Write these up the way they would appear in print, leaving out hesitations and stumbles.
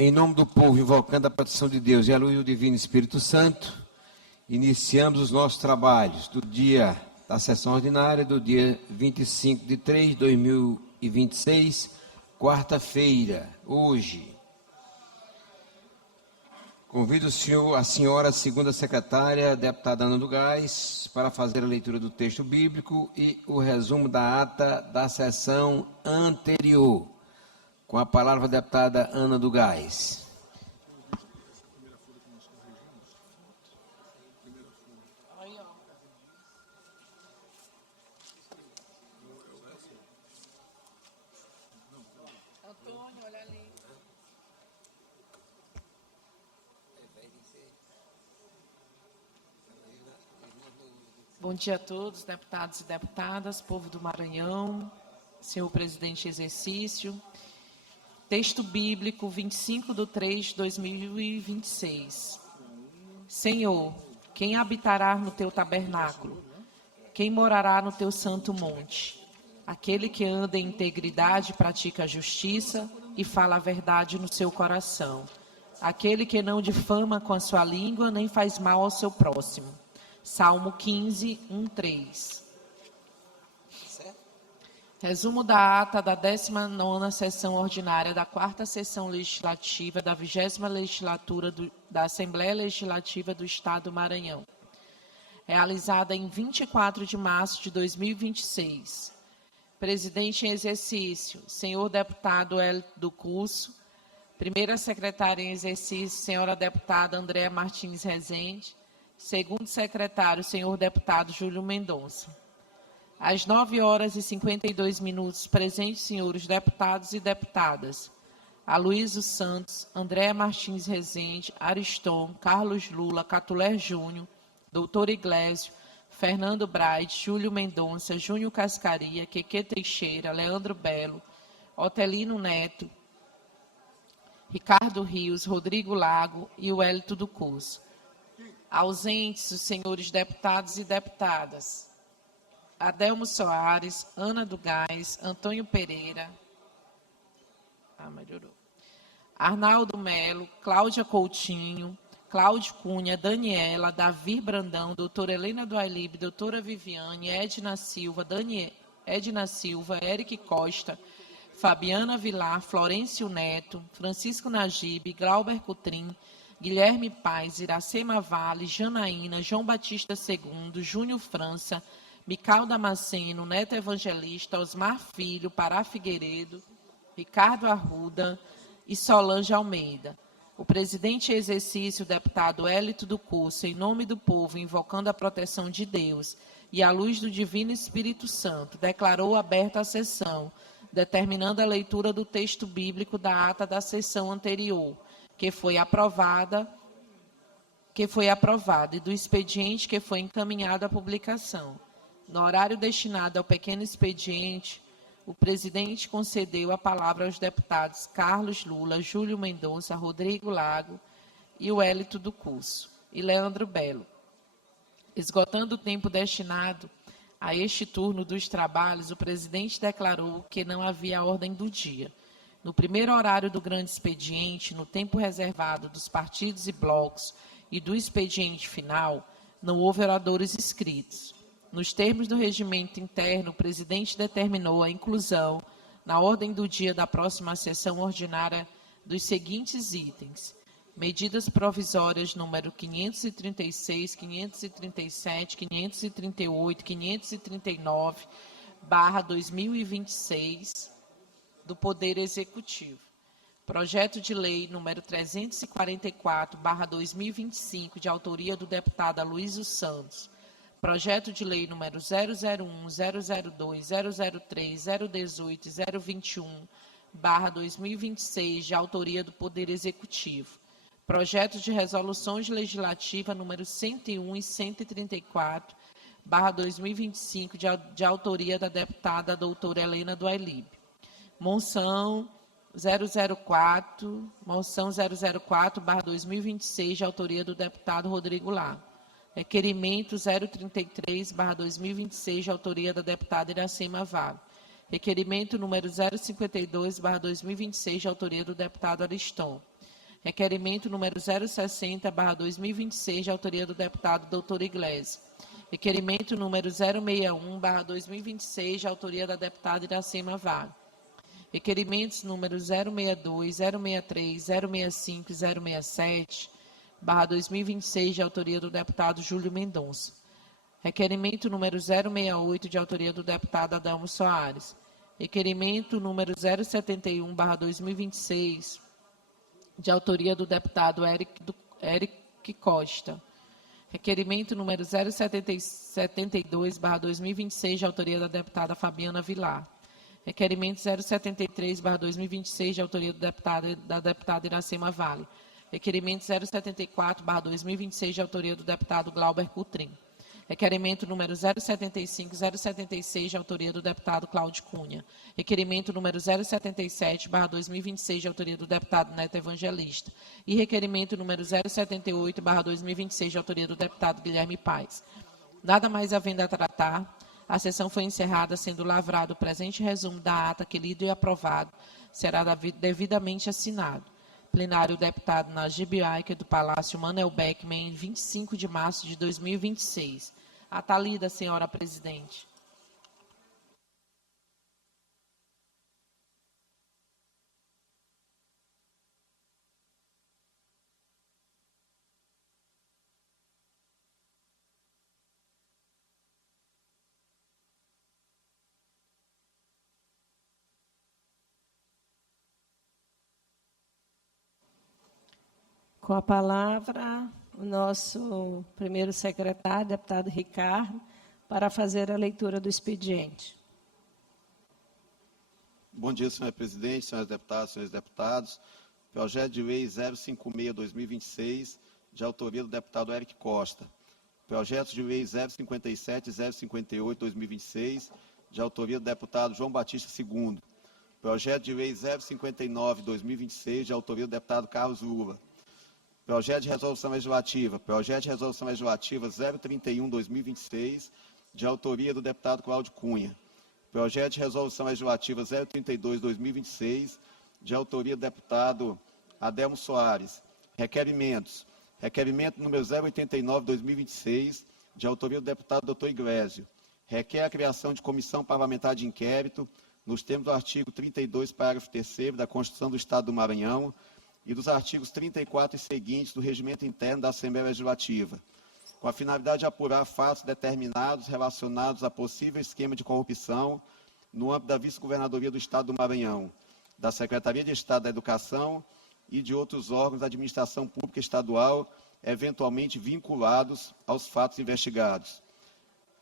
Em nome do povo, invocando a proteção de Deus e a luz do Divino Espírito Santo, iniciamos os nossos trabalhos do dia da sessão ordinária do dia 25 de 3 de 2026, quarta-feira, hoje. Convido a senhora segunda secretária, deputada Ana do Gás, para fazer a leitura do texto bíblico e o resumo da ata da sessão anterior. Com a palavra a deputada Ana do Gás. Bom dia a todos, deputados e deputadas, povo do Maranhão, senhor presidente em exercício. Texto bíblico 25 de 3 de 2026. Senhor, quem habitará no teu tabernáculo? Quem morará no teu santo monte? Aquele que anda em integridade, pratica a justiça e fala a verdade no seu coração. Aquele que não difama com a sua língua, nem faz mal ao seu próximo. Salmo 15, 1-3. Resumo da ata da 19ª sessão ordinária da 4ª sessão legislativa da 20ª legislatura da Assembleia Legislativa do Estado do Maranhão. Realizada em 24 de março de 2026. Presidente em exercício, senhor deputado Hélito do Curso. Primeira secretária em exercício, senhora deputada Andréa Martins Rezende. Segundo secretário, senhor deputado Júlio Mendonça. Às 9h52, presentes senhores deputados e deputadas, Aloysio Santos, Andréa Martins Rezende, Ariston, Carlos Lula, Catulé Júnior, doutor Iglesio, Fernando Braide, Júlio Mendonça, Júnior Cascaria, Queque Teixeira, Leandro Belo, Otelino Neto, Ricardo Rios, Rodrigo Lago e o Hélito do Curso. Ausentes os senhores deputados e deputadas, Adelmo Soares, Ana do Gás, Antônio Pereira, Arnaldo Melo, Cláudia Coutinho, Cláudio Cunha, Daniela, Davi Brandão, doutora Helena do Ailib, doutora Viviane, Edna Silva, Eric Costa, Fabiana Vilar, Florencio Neto, Francisco Najib, Glauber Cutrim, Guilherme Paz, Iracema Vale, Janaína, João Batista II, Júnior França, Mical Damasceno, Neto Evangelista, Osmar Filho, Pará Figueiredo, Ricardo Arruda e Solange Almeida. O presidente em exercício, o deputado Hélito do Curso, em nome do povo, invocando a proteção de Deus e a luz do Divino Espírito Santo, declarou aberta a sessão, determinando a leitura do texto bíblico da ata da sessão anterior, que foi aprovada, e do expediente que foi encaminhado à publicação. No horário destinado ao pequeno expediente, o presidente concedeu a palavra aos deputados Carlos Lula, Júlio Mendonça, Rodrigo Lago e o Hélito do Curso, e Leandro Belo. Esgotando o tempo destinado a este turno dos trabalhos, o presidente declarou que não havia ordem do dia. No primeiro horário do grande expediente, no tempo reservado dos partidos e blocos e do expediente final, não houve oradores inscritos. Nos termos do regimento interno, o presidente determinou a inclusão, na ordem do dia da próxima sessão ordinária, dos seguintes itens: medidas provisórias número 536, 537, 538, 539, /2026, do Poder Executivo. Projeto de lei número 344/2025, de autoria do deputado Aloysio Santos. Projeto de lei número 001, 002, 003, 018 e 021/2026, de autoria do Poder Executivo. Projeto de resoluções legislativa número 101 e 134/2025, de autoria da deputada doutora Helena do Ailib. Moção 004/2026, de autoria do deputado Rodrigo Lago. Requerimento 033/2026, de autoria da deputada Iracema Vale. Requerimento número 052/2026, de autoria do deputado Ariston. Requerimento número 060/2026, de autoria do deputado Dr. Iglesias. Requerimento número 061/2026, de autoria da deputada Iracema Valle. Requerimentos números 062, 063, 065 e 067/2026, de autoria do deputado Júlio Mendonça. Requerimento número 068, de autoria do deputado Adamo Soares. Requerimento número 071/2026, de autoria do deputado Eric Costa. Requerimento número 072/2026, de autoria da deputada Fabiana Vilar. Requerimento 073/2026, de autoria da deputada Iracema Valle. Requerimento 074/2026, de autoria do deputado Glauber Coutrin. Requerimento número 075, 076, de autoria do deputado Cláudio Cunha. Requerimento número 077/2026, de autoria do deputado Neto Evangelista. E requerimento número 078/2026, de autoria do deputado Guilherme Paes. Nada mais havendo a tratar, a sessão foi encerrada, sendo lavrado o presente resumo da ata que, lido e aprovado, será devidamente assinado. Plenário deputado Najib Aiker, do Palácio Manuel Beckmann, em 25 de março de 2026. Ata lida, senhora presidente. Com a palavra, o nosso primeiro secretário, deputado Ricardo, para fazer a leitura do expediente. Bom dia, senhora presidente, senhoras deputadas, senhores deputados. Projeto de lei 056/2026, de autoria do deputado Eric Costa. Projetos de lei 057 e 058/2026, de autoria do deputado João Batista II. Projeto de lei 059/2026, de autoria do deputado Carlos Lula. Projeto de resolução legislativa. Projeto de resolução legislativa 031/2026, de autoria do deputado Cláudio Cunha. Projeto de resolução legislativa 032/2026, de autoria do deputado Adelmo Soares. Requerimentos. Requerimento número 089/2026, de autoria do deputado Dr. Iglesias. Requer a criação de comissão parlamentar de inquérito, nos termos do artigo 32, parágrafo 3º da Constituição do Estado do Maranhão, e dos artigos 34 e seguintes do Regimento Interno da Assembleia Legislativa, com a finalidade de apurar fatos determinados relacionados a possível esquema de corrupção no âmbito da Vice-Governadoria do Estado do Maranhão, da Secretaria de Estado da Educação e de outros órgãos da administração pública estadual, eventualmente vinculados aos fatos investigados.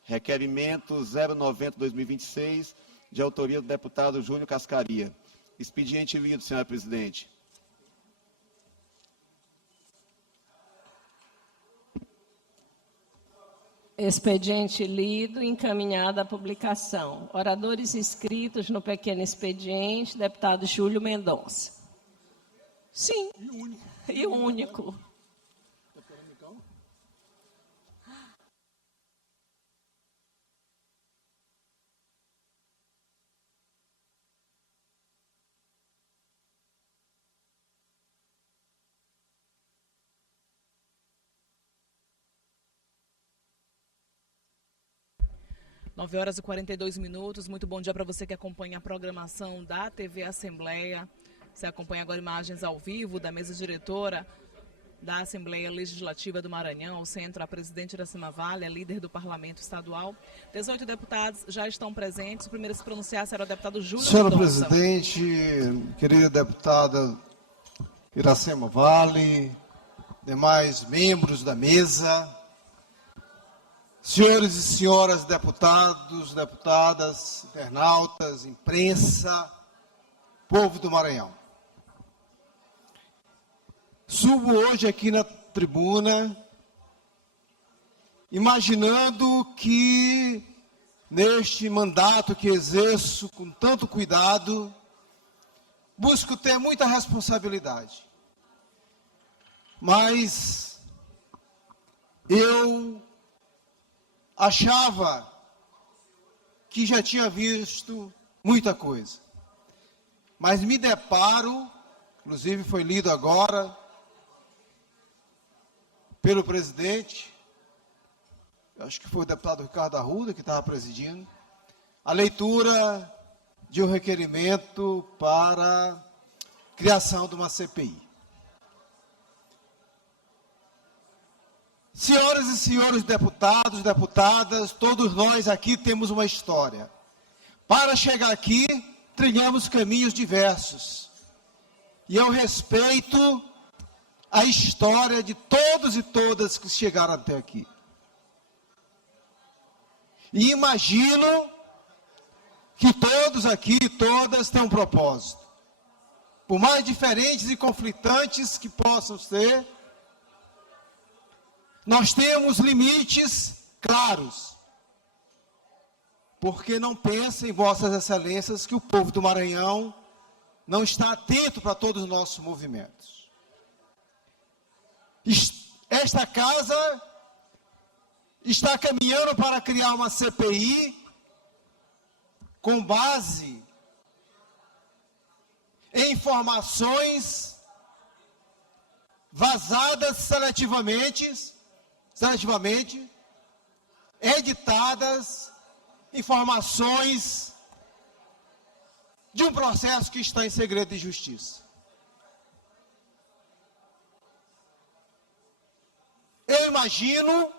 Requerimento 090/2026, de autoria do deputado Júnior Cascaria. Expediente lido, senhora presidente. Expediente lido e encaminhado à publicação. Oradores inscritos no pequeno expediente, deputado Júlio Mendonça. Sim. E o único. Nove horas e 42 minutos. Muito bom dia para você que acompanha a programação da TV Assembleia. Você acompanha agora imagens ao vivo da mesa diretora da Assembleia Legislativa do Maranhão, ao centro, a presidente Iracema Valle, a líder do Parlamento Estadual. 18 deputados já estão presentes. O primeiro a se pronunciar será o deputado Júlio Senhora Mendonça. presidente, querida deputada Iracema Valle, demais membros da mesa, senhores e senhoras deputados, deputadas, internautas, imprensa, povo do Maranhão. Subo hoje aqui na tribuna, imaginando que neste mandato que exerço com tanto cuidado, busco ter muita responsabilidade. Mas eu achava que já tinha visto muita coisa. Mas me deparo, inclusive foi lido agora, pelo presidente, acho que foi o deputado Ricardo Arruda que estava presidindo, a leitura de um requerimento para criação de uma CPI. Senhoras e senhores deputados, deputadas, todos nós aqui temos uma história. Para chegar aqui, trilhamos caminhos diversos. E eu respeito a história de todos e todas que chegaram até aqui. E imagino que todos aqui e todas têm um propósito. Por mais diferentes e conflitantes que possam ser, nós temos limites claros. Porque não pensem, Vossas Excelências, que o povo do Maranhão não está atento para todos os nossos movimentos. Esta casa está caminhando para criar uma CPI com base em informações vazadas seletivamente, editadas, informações de um processo que está em segredo de justiça. Eu imagino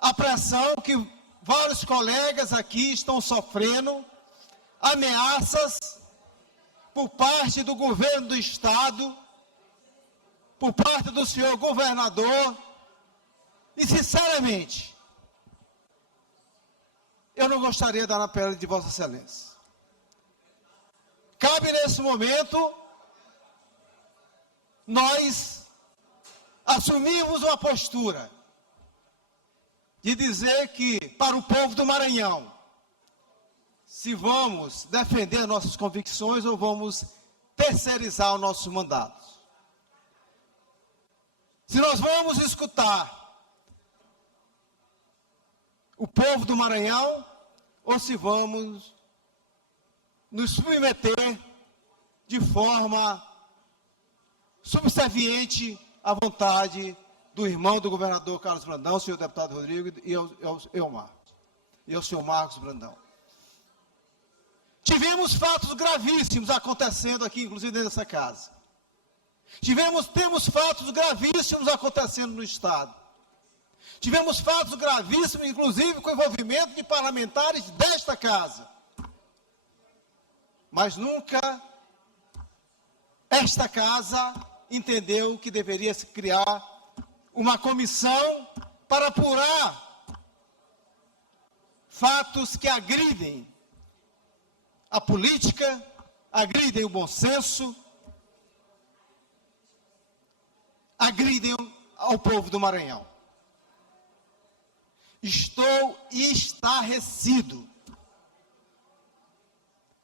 a pressão que vários colegas aqui estão sofrendo, ameaças por parte do governo do Estado, por parte do senhor governador, e sinceramente, eu não gostaria de dar na pele de Vossa Excelência. Cabe nesse momento, nós assumirmos uma postura de dizer que, para o povo do Maranhão, se vamos defender nossas convicções ou vamos terceirizar os nossos mandatos. Se nós vamos escutar o povo do Maranhão ou se vamos nos submeter de forma subserviente à vontade do irmão do governador Carlos Brandão, o senhor deputado Rodrigo e o senhor Marcos Brandão. Tivemos fatos gravíssimos acontecendo aqui, inclusive dentro dessa casa. Temos fatos gravíssimos acontecendo no Estado. Tivemos fatos gravíssimos, inclusive com o envolvimento de parlamentares desta casa. Mas nunca esta casa entendeu que deveria se criar uma comissão para apurar fatos que agridem a política, agridem o bom senso, agridem ao povo do Maranhão. Estou estarrecido.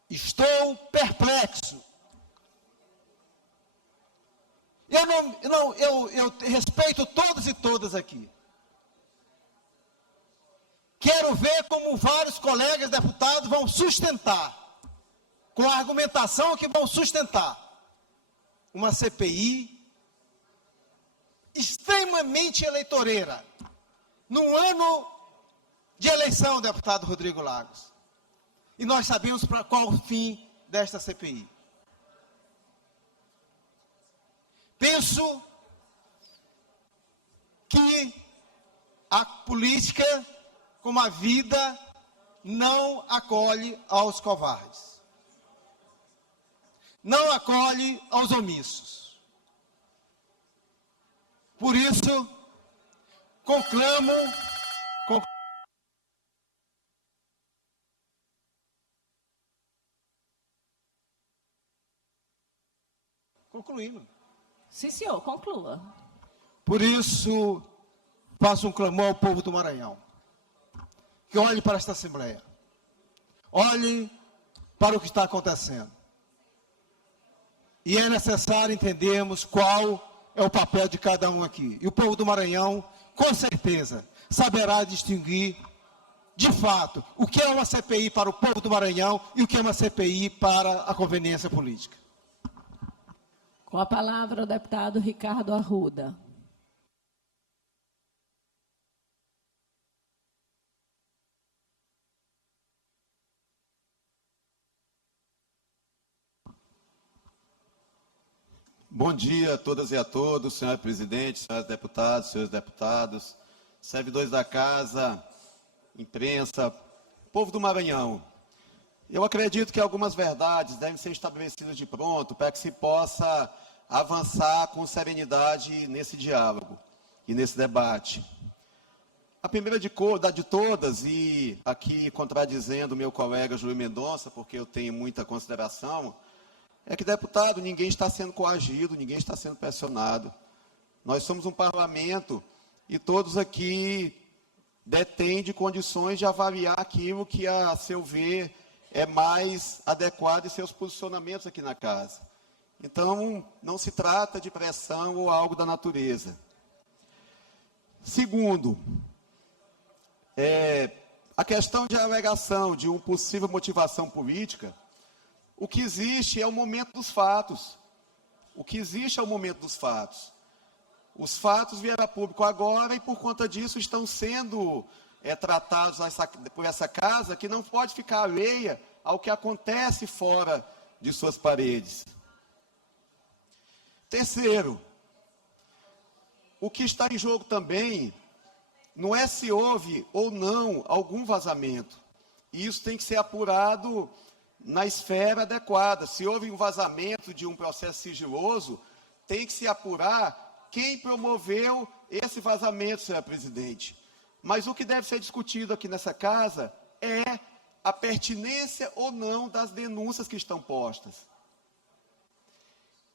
Estou perplexo. Eu respeito todos e todas aqui. Quero ver como vários colegas deputados vão sustentar, com a argumentação que vão sustentar, uma CPI extremamente eleitoreira, num ano de eleição, deputado Rodrigo Lagos. E nós sabemos para qual o fim desta CPI. Penso que a política, como a vida, não acolhe aos covardes. Não acolhe aos omissos. Por isso, concluindo, Sim, senhor, conclua. Por isso, faço um clamor ao povo do Maranhão. Que olhe para esta Assembleia. Olhe para o que está acontecendo. E é necessário entendermos qual é o papel de cada um aqui. E o povo do Maranhão, com certeza, saberá distinguir, de fato, o que é uma CPI para o povo do Maranhão e o que é uma CPI para a conveniência política. Com a palavra o deputado Ricardo Arruda. Bom dia a todas e a todos, senhor presidente, senhores deputados, servidores da casa, imprensa, povo do Maranhão. Eu acredito que algumas verdades devem ser estabelecidas de pronto para que se possa avançar com serenidade nesse diálogo e nesse debate. A primeira de todas, e aqui contradizendo o meu colega Júlio Mendonça, porque eu tenho muita consideração, é que, deputado, ninguém está sendo coagido, ninguém está sendo pressionado. Nós somos um parlamento e todos aqui detêm de condições de avaliar aquilo que, a seu ver, é mais adequado em seus posicionamentos aqui na casa. Então, não se trata de pressão ou algo da natureza. Segundo, a questão de alegação de uma possível motivação política, o que existe é o momento dos fatos. O que existe é o momento dos fatos. Os fatos vieram a público agora e, por conta disso, estão sendo tratados por essa casa, que não pode ficar alheia ao que acontece fora de suas paredes. Terceiro, o que está em jogo também não é se houve ou não algum vazamento. E isso tem que ser apurado na esfera adequada. Se houve um vazamento de um processo sigiloso, tem que se apurar quem promoveu esse vazamento, senhor presidente. Mas o que deve ser discutido aqui nessa casa é a pertinência ou não das denúncias que estão postas.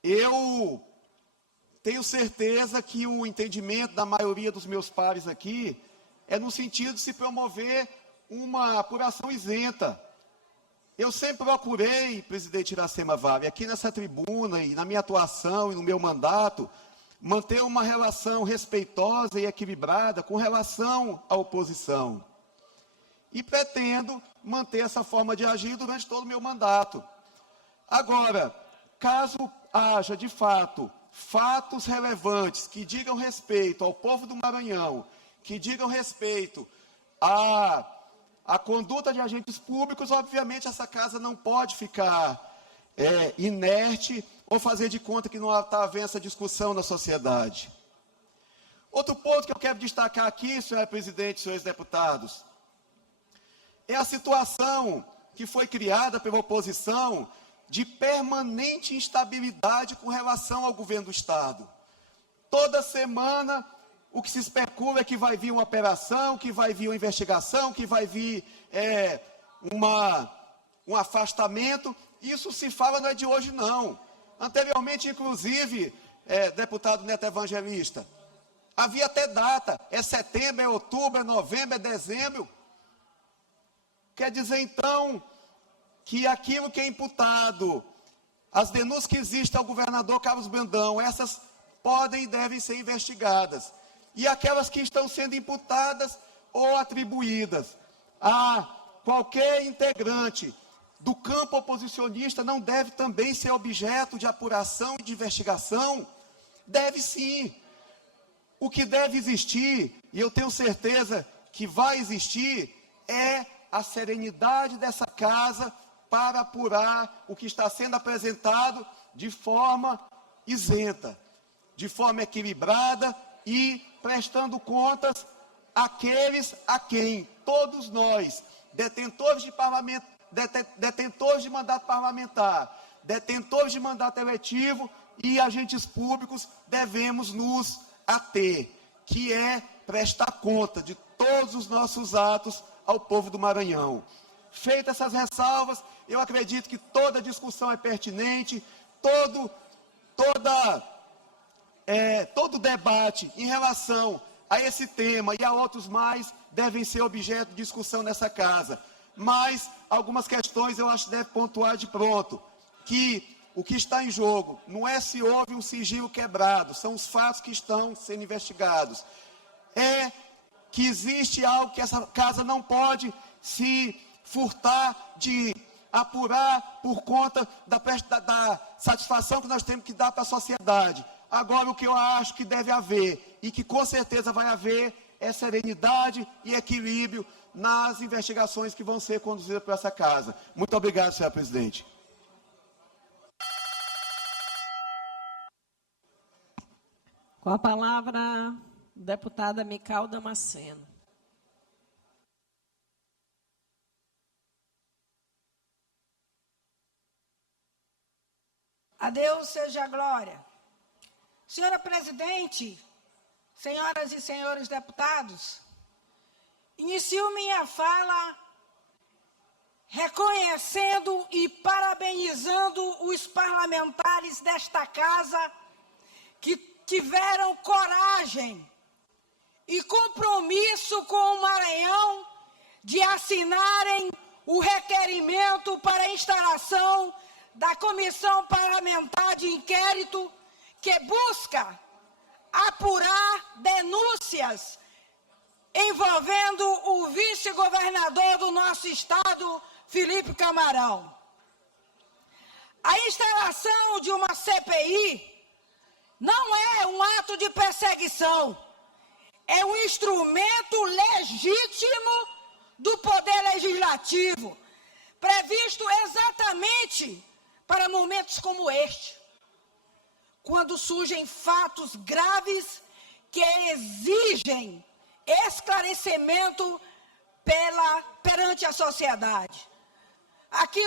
Eu tenho certeza que o entendimento da maioria dos meus pares aqui é no sentido de se promover uma apuração isenta. Eu sempre procurei, presidente Iracema Vale, aqui nessa tribuna e na minha atuação e no meu mandato, manter uma relação respeitosa e equilibrada com relação à oposição. E pretendo manter essa forma de agir durante todo o meu mandato. Agora, caso haja, de fato, fatos relevantes que digam respeito ao povo do Maranhão, que digam respeito a conduta de agentes públicos, obviamente essa casa não pode ficar inerte ou fazer de conta que não está havendo essa discussão na sociedade. Outro ponto que eu quero destacar aqui, senhor presidente, senhores deputados, é a situação que foi criada pela oposição de permanente instabilidade com relação ao governo do Estado. Toda semana, o que se especula é que vai vir uma operação, que vai vir uma investigação, que vai vir um afastamento. Isso se fala, não é de hoje, não. Anteriormente, inclusive, deputado Neto Evangelista, havia até data, é setembro, é outubro, é novembro, é dezembro. Quer dizer, então, que aquilo que é imputado, as denúncias que existem ao governador Carlos Brandão, essas podem e devem ser investigadas. E aquelas que estão sendo imputadas ou atribuídas a qualquer integrante do campo oposicionista não deve também ser objeto de apuração e de investigação? Deve sim. O que deve existir, e eu tenho certeza que vai existir, é a serenidade dessa casa para apurar o que está sendo apresentado de forma isenta, de forma equilibrada e prestando contas àqueles a quem todos nós, detentores de mandato parlamentar, detentores de mandato eletivo e agentes públicos, devemos nos ater, que é prestar conta de todos os nossos atos ao povo do Maranhão. Feitas essas ressalvas, eu acredito que toda discussão é pertinente, todo debate em relação a esse tema e a outros mais devem ser objeto de discussão nessa casa. Mas algumas questões eu acho que deve pontuar de pronto, que o que está em jogo não é se houve um sigilo quebrado, são os fatos que estão sendo investigados. É que existe algo que essa casa não pode se furtar de apurar por conta da satisfação que nós temos que dar para a sociedade. Agora, o que eu acho que deve haver, e que com certeza vai haver, é serenidade e equilíbrio nas investigações que vão ser conduzidas por essa casa. Muito obrigado, senhor presidente. Com a palavra, deputada Mical Damasceno. A Deus seja a glória. Senhora presidente, senhoras e senhores deputados, inicio minha fala reconhecendo e parabenizando os parlamentares desta casa que tiveram coragem e compromisso com o Maranhão de assinarem o requerimento para a instalação da Comissão Parlamentar de Inquérito que busca apurar denúncias envolvendo o vice-governador do nosso estado, Felipe Camarão. A instalação de uma CPI não é um ato de perseguição, é um instrumento legítimo do Poder Legislativo, previsto exatamente para momentos como este, quando surgem fatos graves que exigem esclarecimento perante a sociedade. Aqui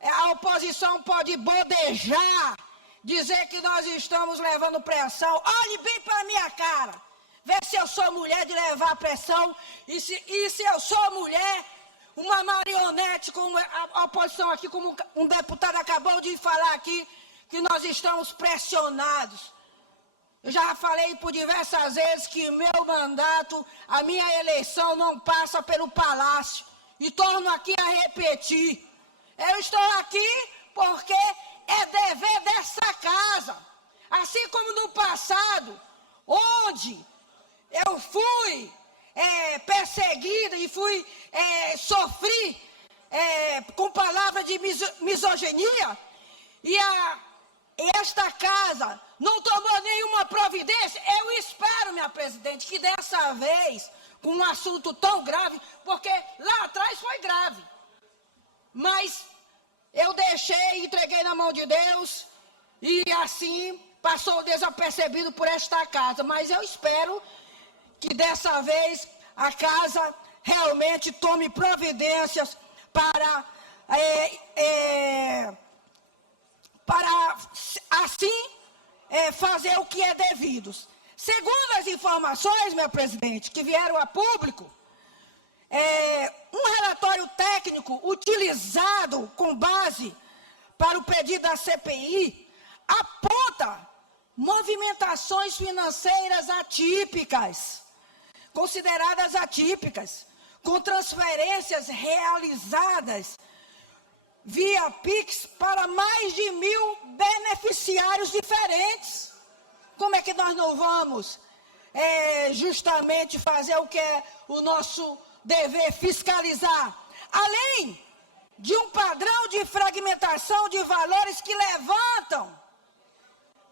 a oposição pode bodejar, dizer que nós estamos levando pressão. Olhe bem para a minha cara, vê se eu sou mulher de levar pressão e se eu sou mulher, uma marionete, como a oposição aqui, como um deputado acabou de falar aqui, que nós estamos pressionados. Eu já falei por diversas vezes que meu mandato, a minha eleição não passa pelo palácio. E torno aqui a repetir. Eu estou aqui porque é dever dessa casa. Assim como no passado, onde eu fui perseguida e sofri com palavras de misoginia, e esta casa não tomou nenhuma providência. Eu espero, minha presidente, que dessa vez, com um assunto tão grave, porque lá atrás foi grave, mas eu deixei, entreguei na mão de Deus, e assim passou desapercebido por esta casa. Mas eu espero que dessa vez a casa realmente tome providências para assim fazer o que é devido. Segundo as informações, meu presidente, que vieram a público, um relatório técnico utilizado com base para o pedido da CPI aponta movimentações financeiras atípicas, consideradas atípicas, com transferências realizadas via Pix para mais de 1.000 beneficiários diferentes. Como é que nós não vamos justamente fazer o que é o nosso dever, fiscalizar? Além de um padrão de fragmentação de valores que levantam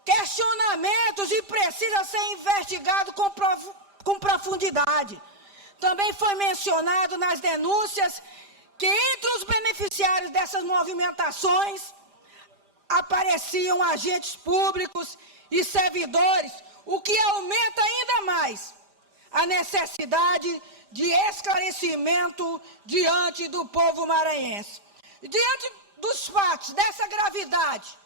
questionamentos e precisa ser investigado com profundidade. Também foi mencionado nas denúncias que entre os beneficiários dessas movimentações apareciam agentes públicos e servidores, o que aumenta ainda mais a necessidade de esclarecimento diante do povo maranhense. Diante dos fatos dessa gravidade,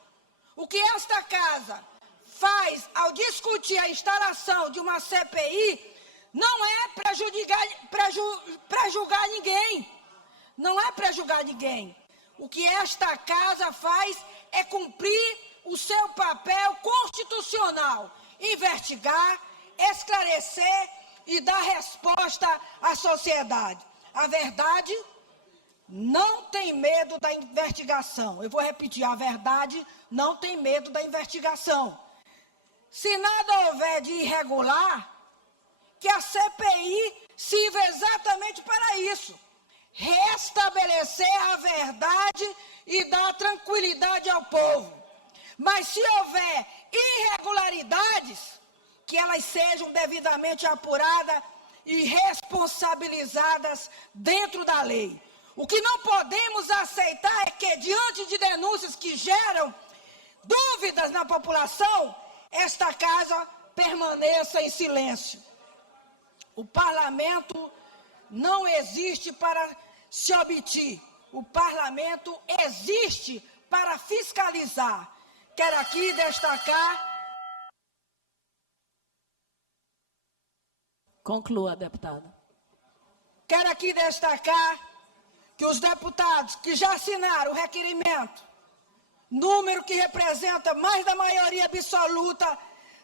o que esta casa faz ao discutir a instalação de uma CPI não é para julgar ninguém. Não é para julgar ninguém. O que esta casa faz é cumprir o seu papel constitucional, investigar, esclarecer e dar resposta à sociedade. A verdade não tem medo da investigação. Eu vou repetir, a verdade não tem medo da investigação. Se nada houver de irregular, que a CPI sirva exatamente para isso. Restabelecer a verdade e dar tranquilidade ao povo. Mas se houver irregularidades, que elas sejam devidamente apuradas e responsabilizadas dentro da lei. O que não podemos aceitar é que, diante de denúncias que geram dúvidas na população, esta casa permaneça em silêncio. O parlamento não existe para se omitir. O parlamento existe para fiscalizar. Quero aqui destacar... Conclua, deputada. Quero aqui destacar que os deputados que já assinaram o requerimento, número que representa mais da maioria absoluta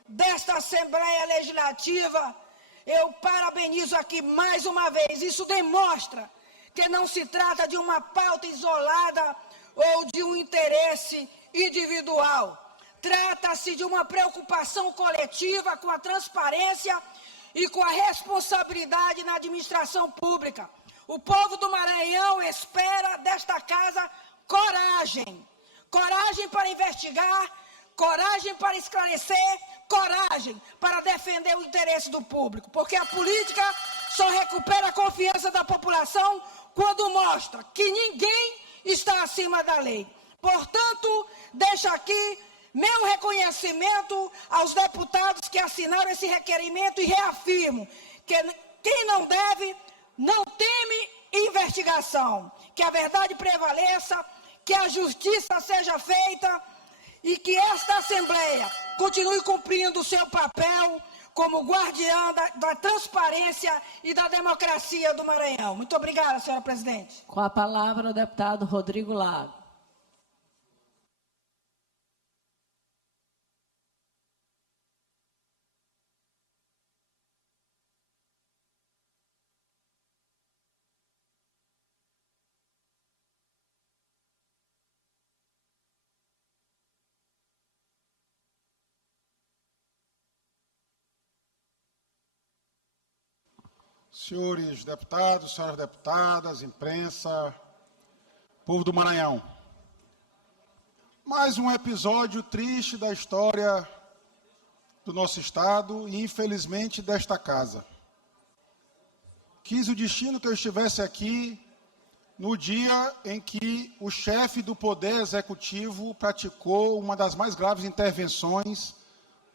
desta Assembleia Legislativa, eu parabenizo aqui mais uma vez. Isso demonstra que não se trata de uma pauta isolada ou de um interesse individual. Trata-se de uma preocupação coletiva com a transparência e com a responsabilidade na administração pública. O povo do Maranhão espera desta casa coragem. Coragem para investigar, coragem para esclarecer, coragem para defender o interesse do público. Porque a política só recupera a confiança da população quando mostra que ninguém está acima da lei. Portanto, deixo aqui meu reconhecimento aos deputados que assinaram esse requerimento e reafirmo que quem não deve, não teme investigação. Que a verdade prevaleça, que a justiça seja feita e que esta Assembleia continue cumprindo o seu papel como guardiã da transparência e da democracia do Maranhão. Muito obrigada, senhora presidente. Com a palavra o deputado Rodrigo Lago. Senhores deputados, senhoras deputadas, imprensa, povo do Maranhão. Mais um episódio triste da história do nosso Estado e, infelizmente, desta casa. Quis o destino que eu estivesse aqui no dia em que o chefe do Poder Executivo praticou uma das mais graves intervenções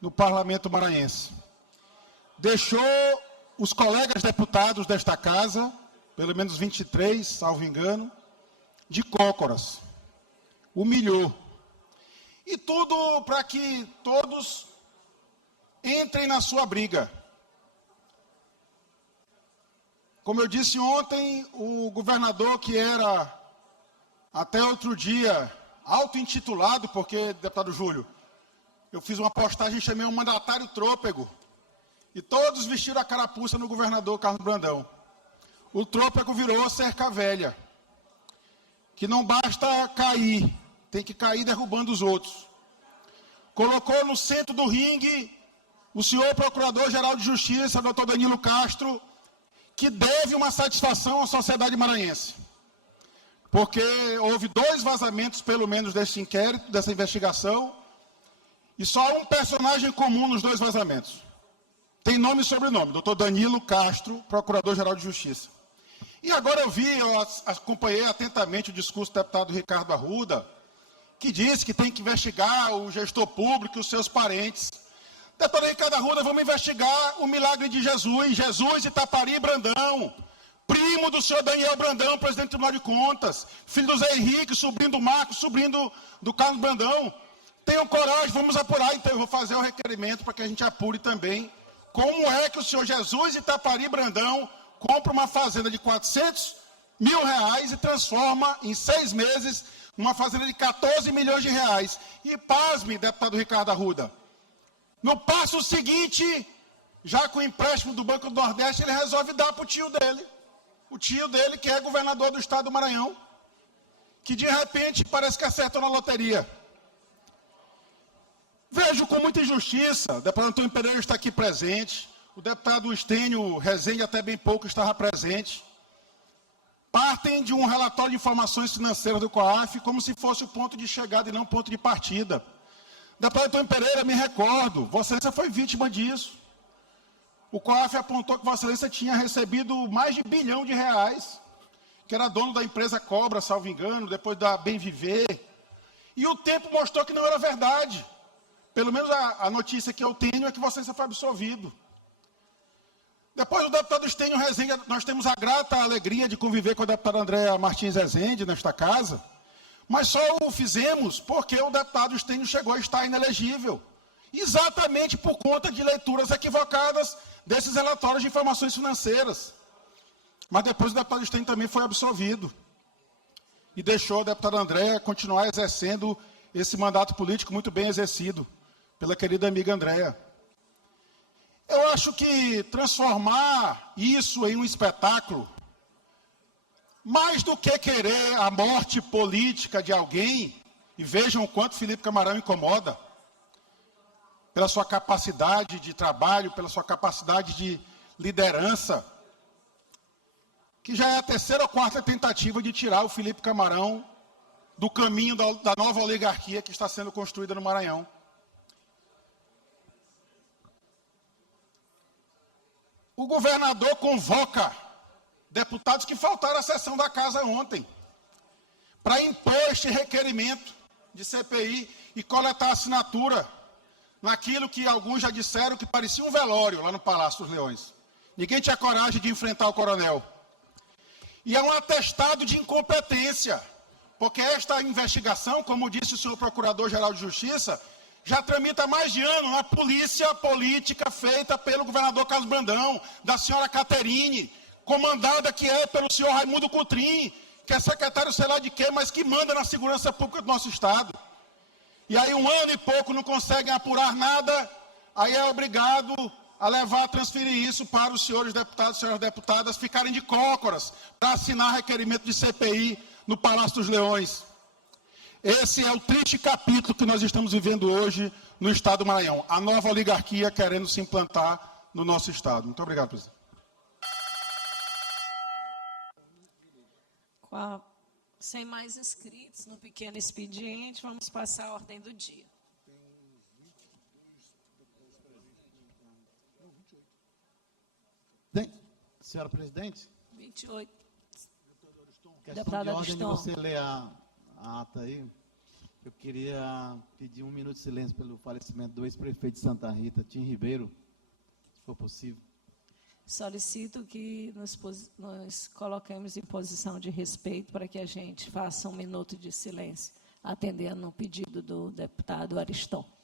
no Parlamento maranhense. Deixou os colegas deputados desta casa, pelo menos 23, salvo engano, de cócoras. Humilhou. E tudo para que todos entrem na sua briga. Como eu disse ontem, o governador, que era, até outro dia, auto-intitulado, porque, deputado Júlio, eu fiz uma postagem e chamei um mandatário trôpego, e todos vestiram a carapuça no governador Carlos Brandão. O trôpego virou cerca velha, que não basta cair, tem que cair derrubando os outros. Colocou no centro do ringue o senhor Procurador-Geral de Justiça, doutor Danilo Castro, que deve uma satisfação à sociedade maranhense. Porque houve 2 vazamentos, pelo menos, desse inquérito, dessa investigação, e só um personagem comum nos 2 vazamentos. Tem nome e sobrenome, doutor Danilo Castro, Procurador-Geral de Justiça. E agora eu acompanhei atentamente o discurso do deputado Ricardo Arruda, que disse que tem que investigar o gestor público e os seus parentes. Deputado Ricardo Arruda, vamos investigar o milagre de Jesus, Jesus Itapari Brandão, primo do senhor Daniel Brandão, presidente do Tribunal de Contas, filho do Zé Henrique, sobrinho do Marcos, sobrinho do Carlos Brandão. Tenham coragem, vamos apurar. Então eu vou fazer o requerimento para que a gente apure também como é que o senhor Jesus Itapari Brandão compra uma fazenda de R$400 mil e transforma em 6 meses uma fazenda de R$14 milhões. E pasme, deputado Ricardo Arruda, no passo seguinte, já com o empréstimo do Banco do Nordeste, ele resolve dar para o tio dele, que é governador do estado do Maranhão, que de repente parece que acertou na loteria. Vejo com muita injustiça, o deputado Antônio Pereira está aqui presente, o deputado Estênio Rezende até bem pouco estava presente. Partem de um relatório de informações financeiras do COAF como se fosse o ponto de chegada e não o ponto de partida. Deputado Antônio Pereira, me recordo, Vossa Excelência foi vítima disso. O COAF apontou que Vossa Excelência tinha recebido mais de R$1 bilhão, que era dono da empresa Cobra, salvo engano, depois da Bem Viver. E o tempo mostrou que não era verdade. Pelo menos a notícia que eu tenho é que você foi absolvido. Depois do deputado Estênio Rezende, nós temos a grata alegria de conviver com a deputada Andréa Martins Rezende nesta casa, mas só o fizemos porque o deputado Estênio chegou a estar inelegível, exatamente por conta de leituras equivocadas desses relatórios de informações financeiras. Mas depois o deputado Estênio também foi absolvido e deixou a deputada Andréa continuar exercendo esse mandato político muito bem exercido pela querida amiga Andréa. Eu acho que transformar isso em um espetáculo, mais do que querer a morte política de alguém, e vejam o quanto Felipe Camarão incomoda, pela sua capacidade de trabalho, pela sua capacidade de liderança, que já é a terceira ou quarta tentativa de tirar o Felipe Camarão do caminho da nova oligarquia que está sendo construída no Maranhão. O governador convoca deputados que faltaram à sessão da casa ontem para impor este requerimento de CPI e coletar assinatura naquilo que alguns já disseram que parecia um velório lá no Palácio dos Leões. Ninguém tinha coragem de enfrentar o coronel. E é um atestado de incompetência, porque esta investigação, como disse o senhor Procurador-Geral de Justiça, já tramita há mais de ano na polícia política feita pelo governador Carlos Brandão, da senhora Caterine, comandada que é pelo senhor Raimundo Coutrin, que é secretário sei lá de quê, mas que manda na segurança pública do nosso Estado. E aí 1 ano e pouco não conseguem apurar nada, aí é obrigado a transferir isso para os senhores deputados e senhoras deputadas ficarem de cócoras para assinar requerimento de CPI no Palácio dos Leões. Esse é o triste capítulo que nós estamos vivendo hoje no Estado do Maranhão. A nova oligarquia querendo se implantar no nosso Estado. Muito obrigado, presidente. Sem mais inscritos no pequeno expediente, vamos passar a ordem do dia. Senhora presidente? 28. Questão Deputada de ordem de Ariston. você ler a ata aí. Eu queria pedir 1 minuto de silêncio pelo falecimento do ex-prefeito de Santa Rita, Tim Ribeiro, se for possível. Solicito que nós coloquemos em posição de respeito para que a gente faça 1 minuto de silêncio, atendendo o pedido do deputado Ariston. –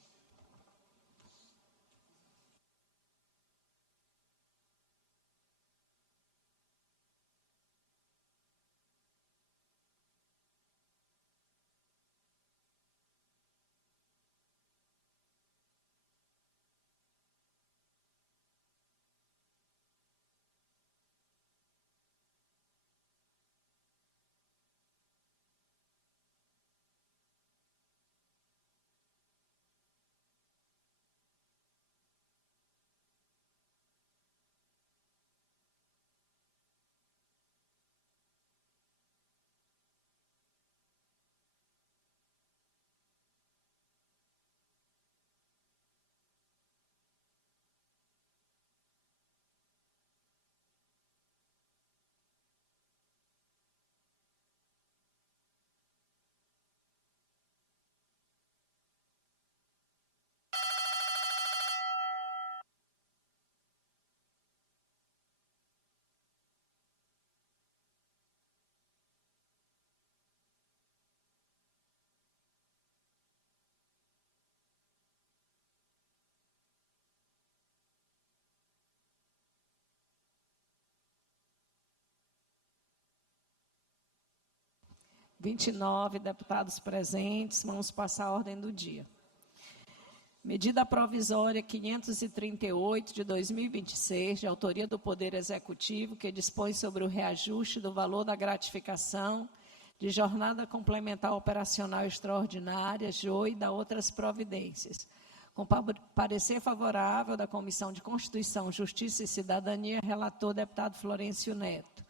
29 deputados presentes, vamos passar a ordem do dia. Medida provisória 538 de 2026, de autoria do Poder Executivo, que dispõe sobre o reajuste do valor da gratificação de jornada complementar operacional extraordinária, JOI, e da outras providências. Com parecer favorável da Comissão de Constituição, Justiça e Cidadania, relator deputado Florencio Neto.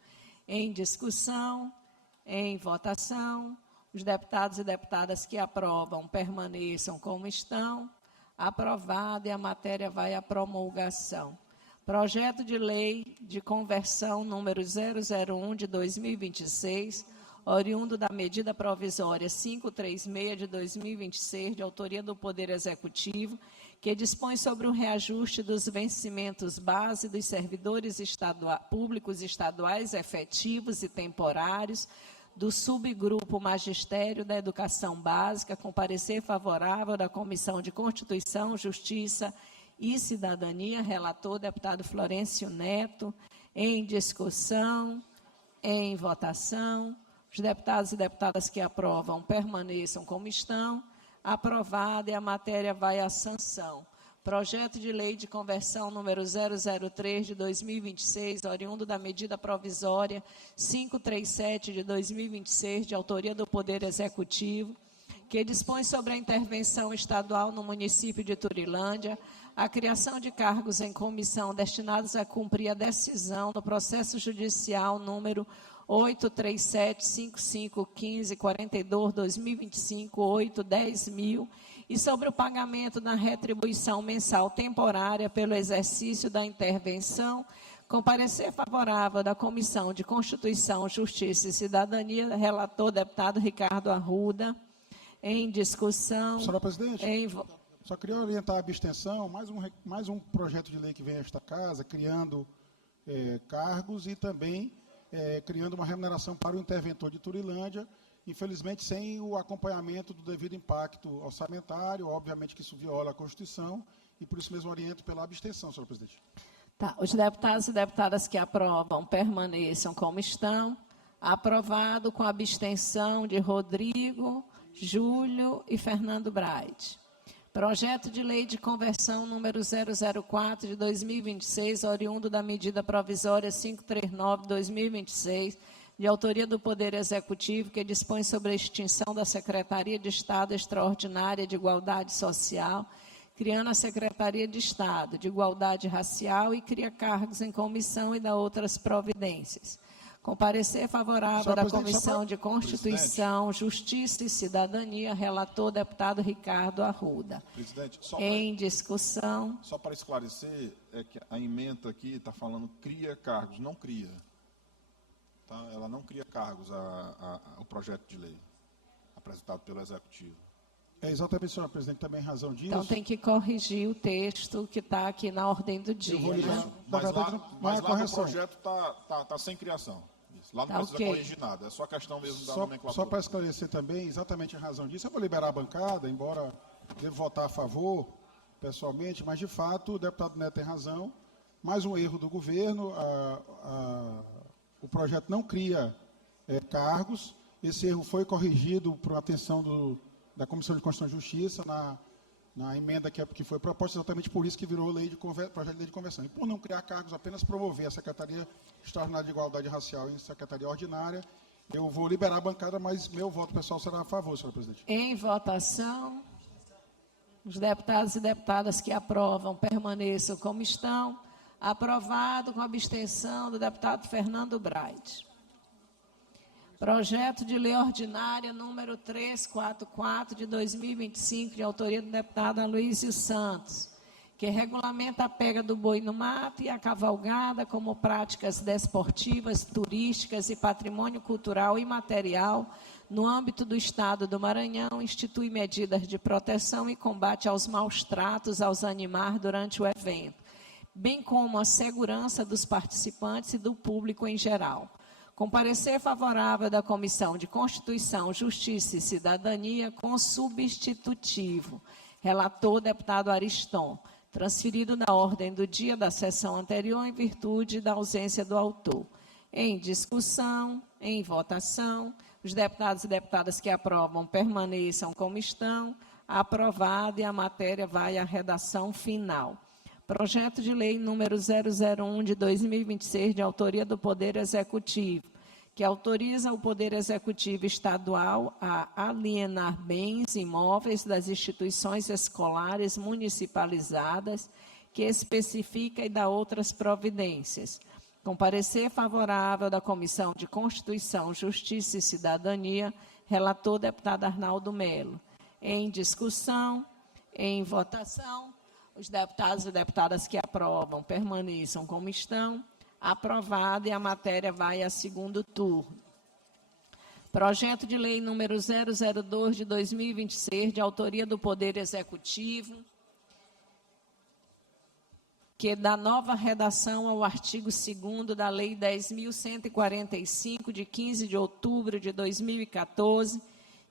Em discussão, em votação, os deputados e deputadas que aprovam permaneçam como estão. Aprovado, e a matéria vai à promulgação. Projeto de lei de conversão número 001 de 2026, oriundo da medida provisória 536 de 2026, de autoria do Poder Executivo, que dispõe sobre o reajuste dos vencimentos base dos servidores públicos estaduais efetivos e temporários do subgrupo Magistério da Educação Básica, com parecer favorável da Comissão de Constituição, Justiça e Cidadania, relator deputado Florencio Neto. Em discussão, em votação. Os deputados e deputadas que aprovam permaneçam como estão. Aprovada, e a matéria vai à sanção. Projeto de lei de conversão número 003 de 2026, oriundo da medida provisória 537 de 2026, de autoria do Poder Executivo, que dispõe sobre a intervenção estadual no município de Turilândia, a criação de cargos em comissão destinados a cumprir a decisão no processo judicial número 837551542-2025-810.000 e sobre o pagamento da retribuição mensal temporária pelo exercício da intervenção, com parecer favorável da Comissão de Constituição, Justiça e Cidadania, relator deputado Ricardo Arruda. Em discussão. Senhora presidente, só queria orientar a abstenção, mais um projeto de lei que vem a esta casa, criando cargos e também criando uma remuneração para o interventor de Turilândia, infelizmente sem o acompanhamento do devido impacto orçamentário, obviamente que isso viola a Constituição, e por isso mesmo oriento pela abstenção, senhora presidente. Tá, os deputados e deputadas que aprovam permaneçam como estão. Aprovado com a abstenção de Rodrigo, Júlio e Fernando Braide. Projeto de lei de conversão número 004 de 2026, oriundo da medida provisória 539 de 2026, de autoria do Poder Executivo, que dispõe sobre a extinção da Secretaria de Estado Extraordinária de Igualdade Social, criando a Secretaria de Estado de Igualdade Racial e cria cargos em comissão e dá outras providências. Com parecer favorável da Comissão de Constituição, Justiça e Cidadania, relator deputado Ricardo Arruda. Presidente, em discussão. Só para esclarecer, é que a ementa aqui está falando cria cargos, não cria. Tá? Ela não cria cargos, o projeto de lei apresentado pelo Executivo. É exatamente, senhora presidente, também razão disso. Então tem que corrigir o texto que está aqui na ordem do dia. Mas lá no projeto está sem criação. Lá não precisa corrigir nada, é só questão mesmo da nomenclatura. Só para esclarecer também, exatamente a razão disso, eu vou liberar a bancada, embora devo votar a favor, pessoalmente, mas de fato o deputado Neto tem razão. Mais um erro do governo, o projeto não cria cargos, esse erro foi corrigido por atenção da Comissão de Constituição e Justiça na emenda que foi proposta, exatamente por isso que virou projeto de lei de conversão. E por não criar cargos, apenas promover a Secretaria Extraordinária de Igualdade Racial em Secretaria Ordinária, eu vou liberar a bancada, mas meu voto pessoal será a favor, senhora presidente. Em votação, os deputados e deputadas que aprovam permaneçam como estão. Aprovado com a abstenção do deputado Fernando Braide. Projeto de lei ordinária número 344 de 2025, de autoria do deputado Aloysio Santos, que regulamenta a pega do boi no mato e a cavalgada como práticas desportivas, turísticas e patrimônio cultural imaterial no âmbito do Estado do Maranhão, institui medidas de proteção e combate aos maus tratos aos animais durante o evento, bem como a segurança dos participantes e do público em geral. Com parecer favorável da Comissão de Constituição, Justiça e Cidadania, com substitutivo. Relator, deputado Ariston. Transferido na ordem do dia da sessão anterior, em virtude da ausência do autor. Em discussão, em votação, os deputados e deputadas que aprovam permaneçam como estão. Aprovado, e a matéria vai à redação final. Projeto de lei número 001 de 2026, de autoria do Poder Executivo, que autoriza o Poder Executivo Estadual a alienar bens imóveis das instituições escolares municipalizadas, que especifica e dá outras providências. Com parecer favorável da Comissão de Constituição, Justiça e Cidadania, relator deputado Arnaldo Melo. Em discussão, em votação. Os deputados e deputadas que aprovam permaneçam como estão. Aprovado, e a matéria vai a segundo turno. Projeto de lei número 002 de 2026, de autoria do Poder Executivo, que dá nova redação ao artigo 2º da Lei 10.145, de 15 de outubro de 2014,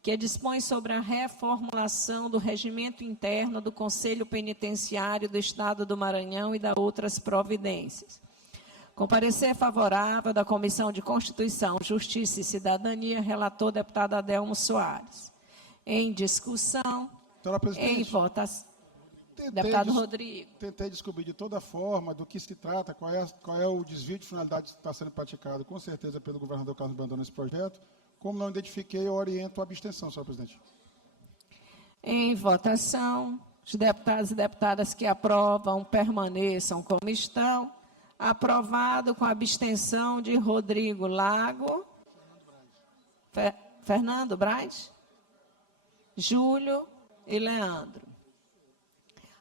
que dispõe sobre a reformulação do regimento interno do Conselho Penitenciário do Estado do Maranhão e da outras providências. Com parecer favorável da Comissão de Constituição, Justiça e Cidadania, relator deputado Adelmo Soares. Em discussão, em votação. Deputado Rodrigo. Tentei descobrir de toda forma do que se trata, qual é o desvio de finalidade que está sendo praticado, com certeza, pelo governador Carlos Brandão nesse projeto. Como não identifiquei, eu oriento a abstenção, senhor presidente. Em votação, os deputados e deputadas que aprovam permaneçam como estão. Aprovado com a abstenção de Rodrigo Lago. Fernando Braz. Júlio e Leandro.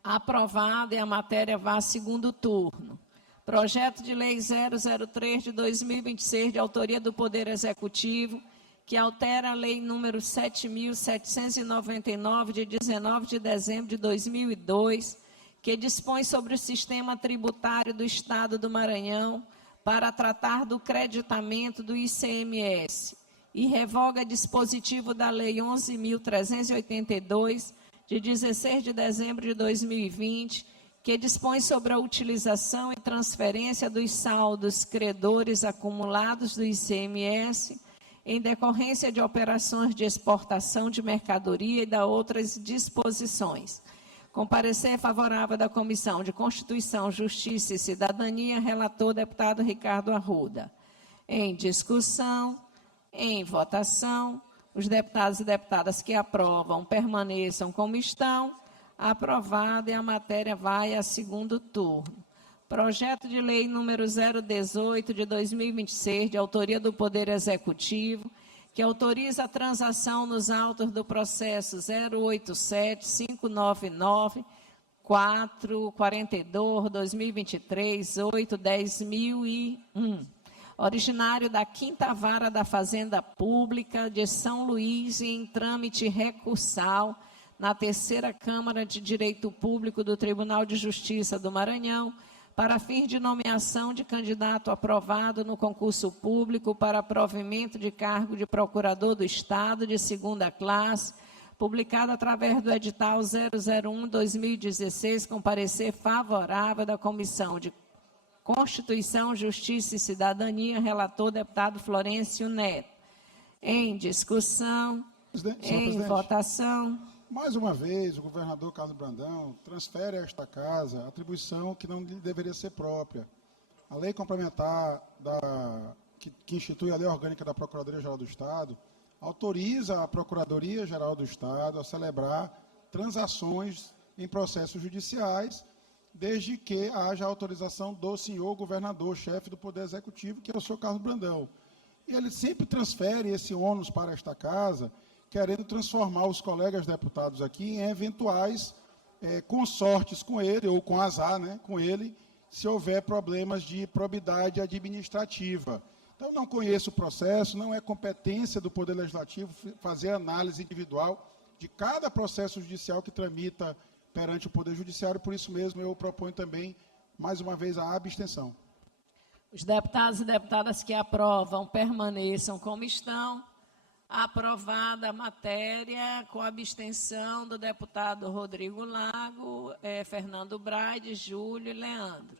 Aprovado e a matéria vai a segundo turno. Projeto de lei 003 de 2026, de autoria do Poder Executivo, que altera a lei número 7.799, de 19 de dezembro de 2002, que dispõe sobre o sistema tributário do Estado do Maranhão para tratar do creditamento do ICMS e revoga dispositivo da lei 11.382, de 16 de dezembro de 2020, que dispõe sobre a utilização e transferência dos saldos credores acumulados do ICMS em decorrência de operações de exportação de mercadoria e da outras disposições. Com parecer favorável da Comissão de Constituição, Justiça e Cidadania, relator deputado Ricardo Arruda. Em discussão, em votação, os deputados e deputadas que aprovam permaneçam como estão. Aprovado e a matéria vai a segundo turno. Projeto de lei número 018 de 2026, de autoria do Poder Executivo, que autoriza a transação nos autos do processo 087-599-442-2023-8-10.001, originário da 5ª Vara da Fazenda Pública de São Luís e em trâmite recursal na 3ª Câmara de Direito Público do Tribunal de Justiça do Maranhão, para fim de nomeação de candidato aprovado no concurso público para provimento de cargo de procurador do Estado de 2ª classe, publicado através do edital 001/2016, com parecer favorável da Comissão de Constituição, Justiça e Cidadania, relator deputado Florencio Neto. Em discussão, em votação. Mais uma vez, o governador Carlos Brandão transfere a esta casa atribuição que não lhe deveria ser própria. A lei complementar que institui a lei orgânica da Procuradoria-Geral do Estado autoriza a Procuradoria-Geral do Estado a celebrar transações em processos judiciais, desde que haja autorização do senhor governador, chefe do Poder Executivo, que é o senhor Carlos Brandão. E ele sempre transfere esse ônus para esta casa, querendo transformar os colegas deputados aqui em eventuais consortes com ele, ou com azar, né, com ele, se houver problemas de probidade administrativa. Então, não conheço o processo, não é competência do Poder Legislativo fazer análise individual de cada processo judicial que tramita perante o Poder Judiciário, por isso mesmo eu proponho também, mais uma vez, a abstenção. Os deputados e deputadas que aprovam permaneçam como estão. Aprovada a matéria com a abstenção do deputado Rodrigo Lago, Fernando Braide, Júlio e Leandro.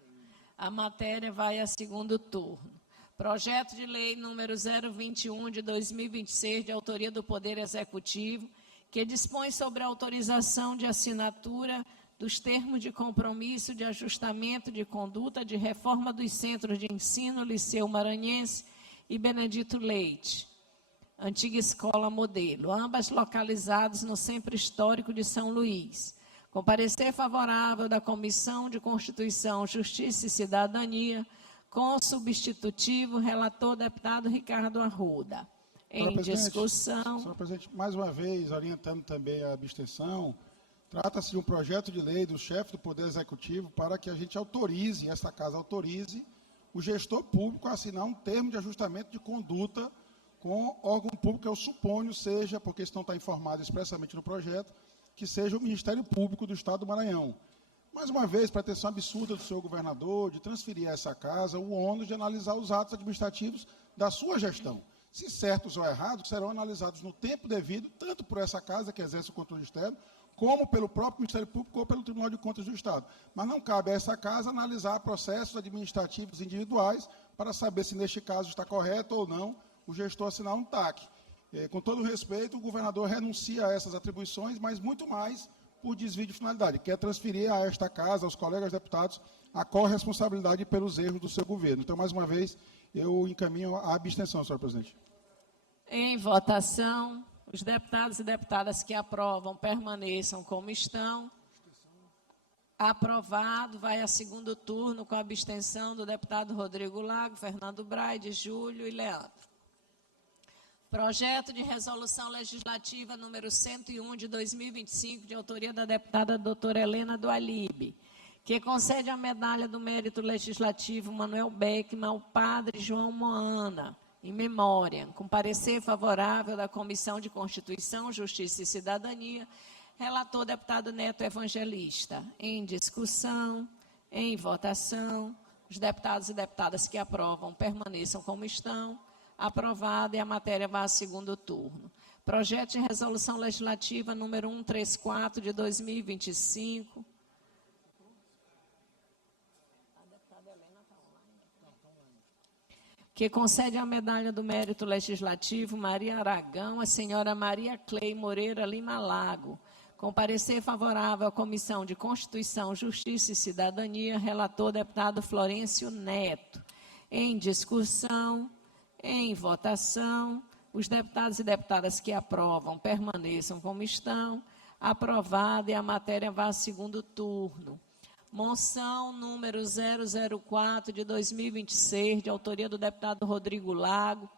A matéria vai a segundo turno. Projeto de lei número 021 de 2026, de autoria do Poder Executivo, que dispõe sobre a autorização de assinatura dos termos de compromisso de ajustamento de conduta de reforma dos centros de ensino Liceu Maranhense e Benedito Leite, antiga escola modelo, ambas localizadas no Centro Histórico de São Luís. Com parecer favorável da Comissão de Constituição, Justiça e Cidadania, com substitutivo, relator deputado Ricardo Arruda. Em discussão. Senhor presidente, mais uma vez, orientando também a abstenção, trata-se de um projeto de lei do chefe do Poder Executivo para que a gente autorize, esta casa autorize, o gestor público a assinar um termo de ajustamento de conduta com órgão público, eu suponho seja, porque isso não está informado expressamente no projeto, que seja o Ministério Público do Estado do Maranhão. Mais uma vez, pretensão absurda do senhor governador de transferir a essa casa o ônus de analisar os atos administrativos da sua gestão. Se certos ou errados, serão analisados no tempo devido, tanto por essa casa, que exerce o controle externo, como pelo próprio Ministério Público ou pelo Tribunal de Contas do Estado. Mas não cabe a essa casa analisar processos administrativos individuais para saber se, neste caso, está correto ou não o gestor assinar um TAC. Com todo respeito, o governador renuncia a essas atribuições, mas muito mais por desvio de finalidade. Quer transferir a esta casa, aos colegas deputados, a corresponsabilidade pelos erros do seu governo. Então, mais uma vez, eu encaminho a abstenção, senhor presidente. Em votação, os deputados e deputadas que aprovam permaneçam como estão. Aprovado, vai a segundo turno com a abstenção do deputado Rodrigo Lago, Fernando Braide, Júlio e Leandro. Projeto de resolução legislativa número 101 de 2025, de autoria da deputada doutora Helena do Alibe, que concede a medalha do mérito legislativo Manuel Beckman ao padre João Moana, em memória, com parecer favorável da Comissão de Constituição, Justiça e Cidadania, relator deputado Neto Evangelista. Em discussão, em votação, os deputados e deputadas que aprovam permaneçam como estão. Aprovada e a matéria vai a segundo turno. Projeto de resolução legislativa número 134 de 2025. Que concede a medalha do mérito legislativo Maria Aragão à senhora Maria Clei Moreira Lima Lago, com parecer favorável à Comissão de Constituição, Justiça e Cidadania, relator deputado Florencio Neto. Em discussão, em votação, os deputados e deputadas que aprovam permaneçam como estão. Aprovada e a matéria vai a segundo turno. Moção número 004 de 2026, de autoria do deputado Rodrigo Lago,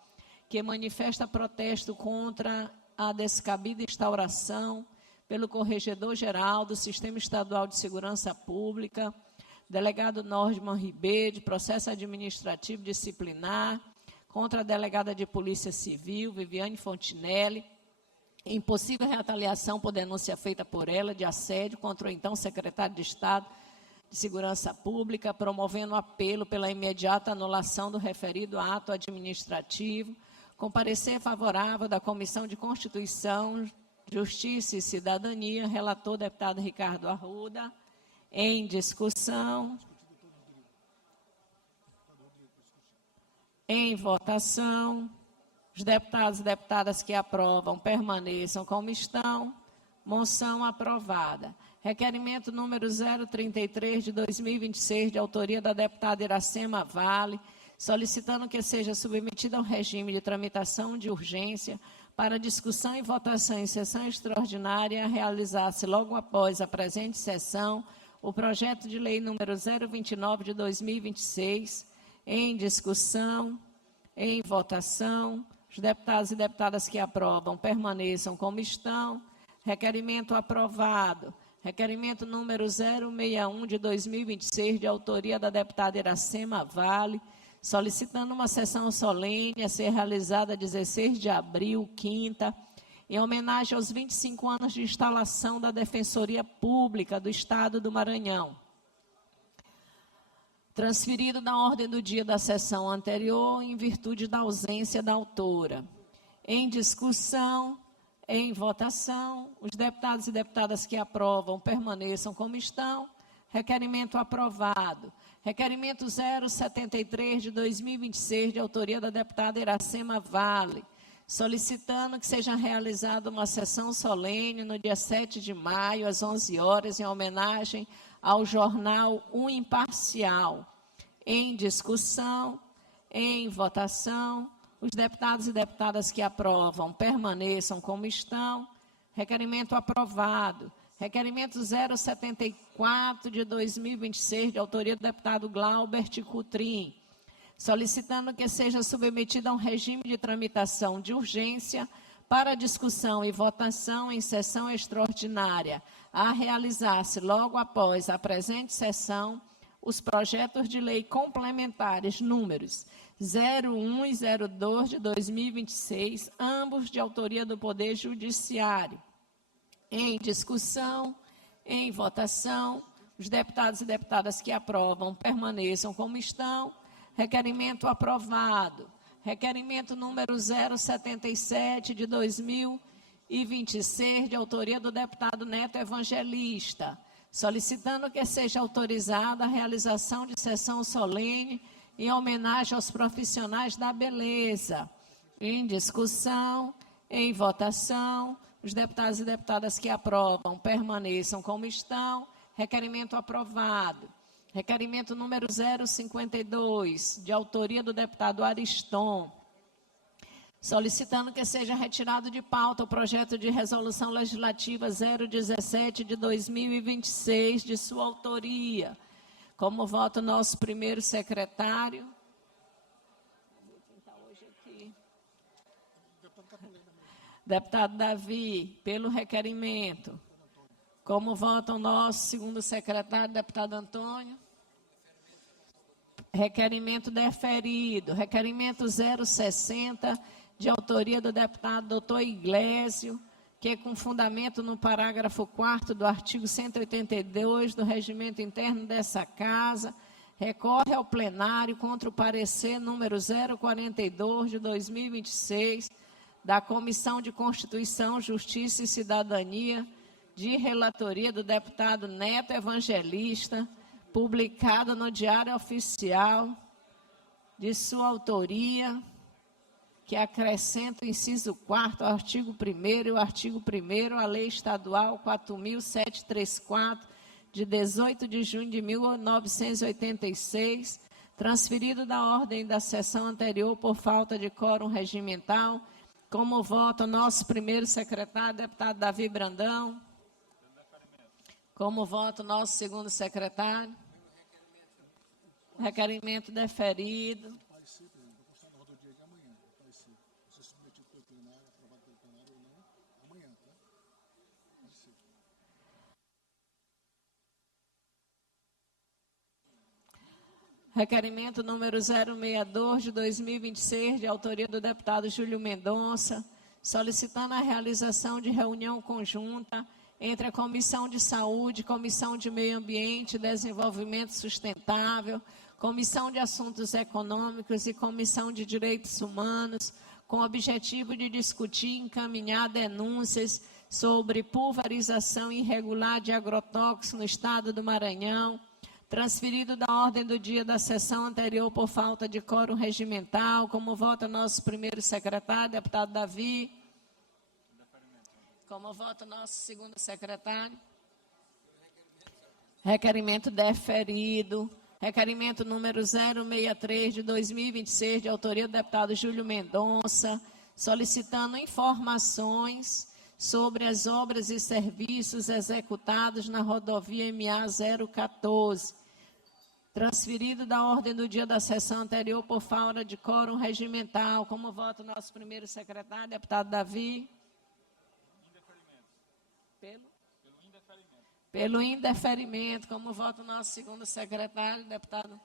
que manifesta protesto contra a descabida instauração pelo Corregedor-Geral do Sistema Estadual de Segurança Pública, delegado Nordman Ribeiro, de processo administrativo disciplinar, contra a delegada de Polícia Civil, Viviane Fontinelli, em possível retaliação por denúncia feita por ela de assédio contra o então secretário de Estado de Segurança Pública, promovendo apelo pela imediata anulação do referido ato administrativo, com parecer favorável da Comissão de Constituição, Justiça e Cidadania, relator deputado Ricardo Arruda. Em discussão. Em votação, os deputados e deputadas que aprovam permaneçam como estão. Moção aprovada. Requerimento número 033 de 2026, de autoria da deputada Iracema Vale, solicitando que seja submetida ao regime de tramitação de urgência para discussão e votação em sessão extraordinária a realizar-se logo após a presente sessão o projeto de lei número 029 de 2026, em discussão, em votação, os deputados e deputadas que aprovam permaneçam como estão. Requerimento aprovado. Requerimento número 061 de 2026, de autoria da deputada Iracema Vale, solicitando uma sessão solene a ser realizada 16 de abril, quinta, em homenagem aos 25 anos de instalação da Defensoria Pública do Estado do Maranhão. Transferido da ordem do dia da sessão anterior, em virtude da ausência da autora. Em discussão, em votação, os deputados e deputadas que aprovam permaneçam como estão. Requerimento aprovado. Requerimento 073 de 2026, de autoria da deputada Iracema Vale, solicitando que seja realizada uma sessão solene no dia 7 de maio, às 11 horas, em homenagem ao jornal O Imparcial. Em discussão, em votação, os deputados e deputadas que aprovam permaneçam como estão. Requerimento aprovado. Requerimento 074 de 2026, de autoria do deputado Glaubert Coutrin, solicitando que seja submetido a um regime de tramitação de urgência para discussão e votação em sessão extraordinária, a realizar-se logo após a presente sessão, os projetos de lei complementares números 01 e 02 de 2026, ambos de autoria do Poder Judiciário. Em discussão, em votação, os deputados e deputadas que aprovam permaneçam como estão. Requerimento aprovado. Requerimento número 077 de 2026, de autoria do deputado Neto Evangelista, solicitando que seja autorizada a realização de sessão solene em homenagem aos profissionais da beleza. Em discussão, em votação, os deputados e deputadas que aprovam permaneçam como estão. Requerimento aprovado. Requerimento número 052, de autoria do deputado Ariston, solicitando que seja retirado de pauta o projeto de resolução legislativa 017 de 2026, de sua autoria. Como vota o nosso primeiro secretário? Deputado Davi, pelo requerimento. Como vota o nosso segundo secretário, deputado Antônio? Requerimento deferido. Requerimento 060, de autoria do deputado doutor Iglesio, que com fundamento no parágrafo 4º do artigo 182 do regimento interno dessa casa, recorre ao plenário contra o parecer número 042 de 2026 da Comissão de Constituição, Justiça e Cidadania, de relatoria do deputado Neto Evangelista, publicada no Diário Oficial, de sua autoria, que acrescenta o inciso 4º ao artigo 1º e o artigo 1º à Lei Estadual 4.734, de 18 de junho de 1986, transferido da ordem da sessão anterior por falta de quórum regimental. Como vota o nosso primeiro secretário, deputado Davi Brandão? Como vota o nosso segundo secretário? Requerimento deferido. Requerimento número 062 de 2026, de autoria do deputado Júlio Mendonça, solicitando a realização de reunião conjunta entre a Comissão de Saúde, Comissão de Meio Ambiente e Desenvolvimento Sustentável, Comissão de Assuntos Econômicos e Comissão de Direitos Humanos, com o objetivo de discutir e encaminhar denúncias sobre pulverização irregular de agrotóxicos no estado do Maranhão, transferido da ordem do dia da sessão anterior por falta de quórum regimental. Como vota nosso primeiro secretário, deputado Davi? Como vota o nosso segundo secretário? Requerimento deferido. Requerimento número 063 de 2026, de autoria do deputado Júlio Mendonça, solicitando informações sobre as obras e serviços executados na rodovia MA 014, transferido da ordem do dia da sessão anterior por falta de quórum regimental. Como vota o nosso primeiro secretário, deputado Davi? Pelo indeferimento. Como vota o nosso segundo secretário, deputado?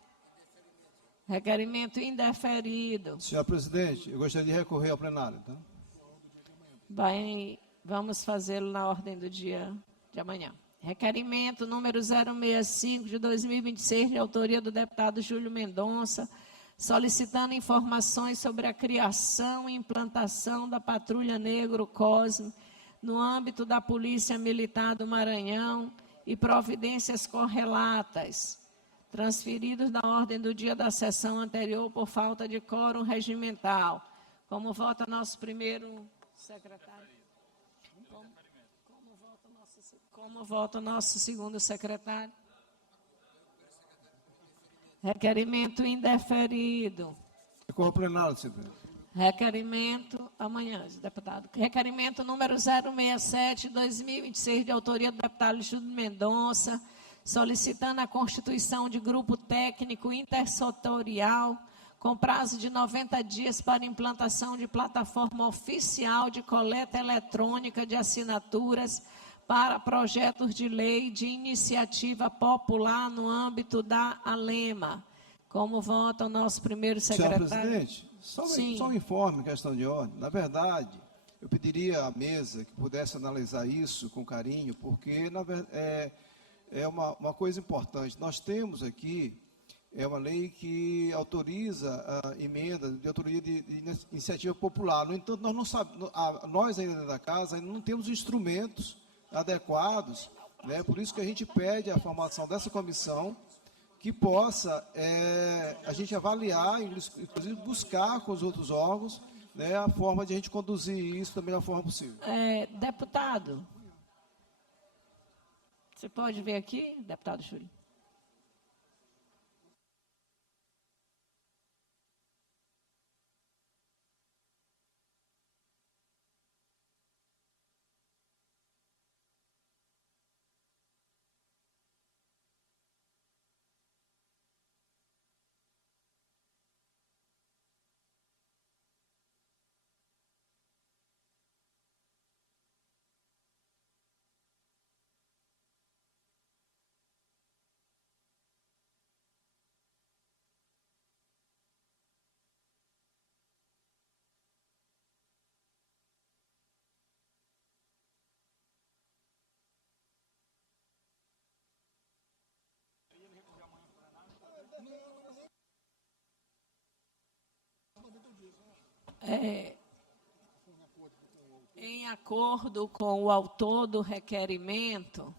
Requerimento indeferido. Senhor presidente, eu gostaria de recorrer ao plenário. Tá? Vamos fazê-lo na ordem do dia de amanhã. Requerimento número 065 de 2026, de autoria do deputado Júlio Mendonça, solicitando informações sobre a criação e implantação da Patrulha Negro Cosme no âmbito da Polícia Militar do Maranhão e providências correlatas, transferidos da ordem do dia da sessão anterior por falta de quórum regimental. Como vota nosso primeiro secretário? Como vota o nosso segundo secretário? Requerimento indeferido. Recorro ao plenário, senhor presidente. Requerimento, amanhã, deputado. Requerimento número 067, 2026, de autoria do deputado Júlio Mendonça, solicitando a constituição de grupo técnico intersetorial com prazo de 90 dias para implantação de plataforma oficial de coleta eletrônica de assinaturas para projetos de lei de iniciativa popular no âmbito da ALEMA. Como vota o nosso primeiro secretário? Senhor presidente, só um informe, questão de ordem. Na verdade, eu pediria à mesa que pudesse analisar isso com carinho, porque é uma coisa importante. Nós temos aqui uma lei que autoriza a emenda de autoria de iniciativa popular. No entanto, nós não sabemos, nós ainda da casa ainda não temos instrumentos adequados, né? Por isso que a gente pede a formação dessa comissão que possa a gente avaliar, inclusive buscar com os outros órgãos, né, a forma de a gente conduzir isso da melhor forma possível. Deputado, você pode ver aqui, deputado Júlio? Em acordo com o autor do requerimento,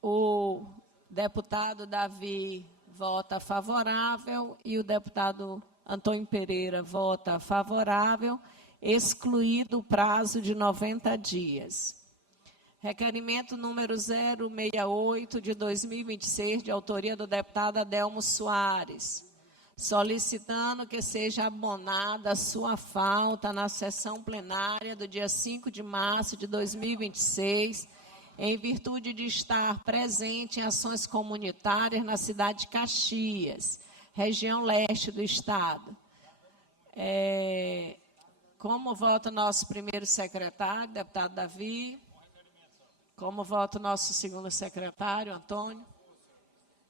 o deputado Davi vota favorável e o deputado Antônio Pereira vota favorável, excluído o prazo de 90 dias. Requerimento número 068 de 2026, de autoria do deputado Adelmo Soares, solicitando que seja abonada a sua falta na sessão plenária do dia 5 de março de 2026, em virtude de estar presente em ações comunitárias na cidade de Caxias, região leste do estado. Como vota o nosso primeiro secretário, deputado Davi? Como vota o nosso segundo secretário, Antônio?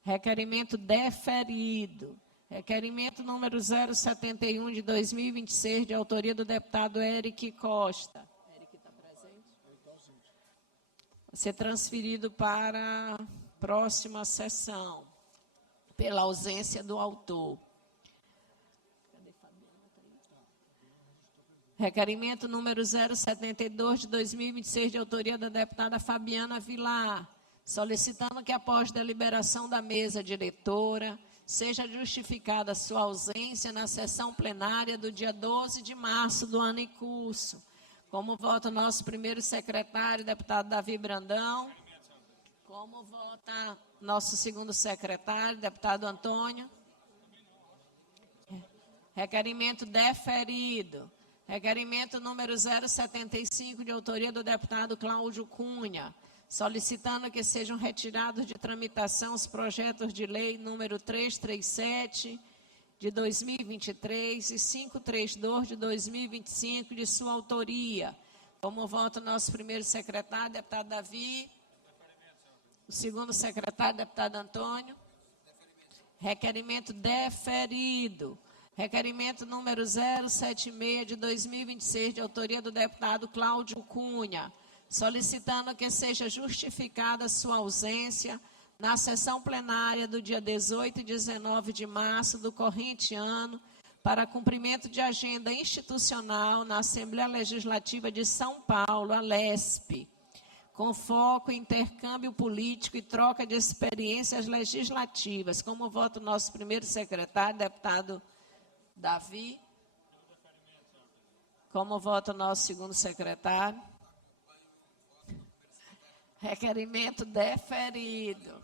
Requerimento deferido. Requerimento número 071 de 2026, de autoria do deputado Eric Costa. Eric está presente? Vai ser transferido para a próxima sessão, pela ausência do autor. Requerimento número 072 de 2026, de autoria da deputada Fabiana Vilar, solicitando que, após deliberação da mesa diretora, seja justificada sua ausência na sessão plenária do dia 12 de março do ano em curso. Como vota o nosso primeiro secretário, deputado Davi Brandão? Como vota nosso segundo secretário, deputado Antônio? Requerimento deferido. Requerimento número 075, de autoria do deputado Cláudio Cunha, solicitando que sejam retirados de tramitação os projetos de lei número 337, de 2023, e 532, de 2025, de sua autoria. Como vota o nosso primeiro secretário, deputado Davi? O segundo secretário, deputado Antônio? Requerimento deferido. Requerimento número 076, de 2026, de autoria do deputado Cláudio Cunha, solicitando que seja justificada sua ausência na sessão plenária do dia 18 e 19 de março do corrente ano, para cumprimento de agenda institucional na Assembleia Legislativa de São Paulo, a LESP, com foco em intercâmbio político e troca de experiências legislativas. Como vota o nosso primeiro secretário, deputado Davi? Como vota o nosso segundo secretário? Requerimento deferido.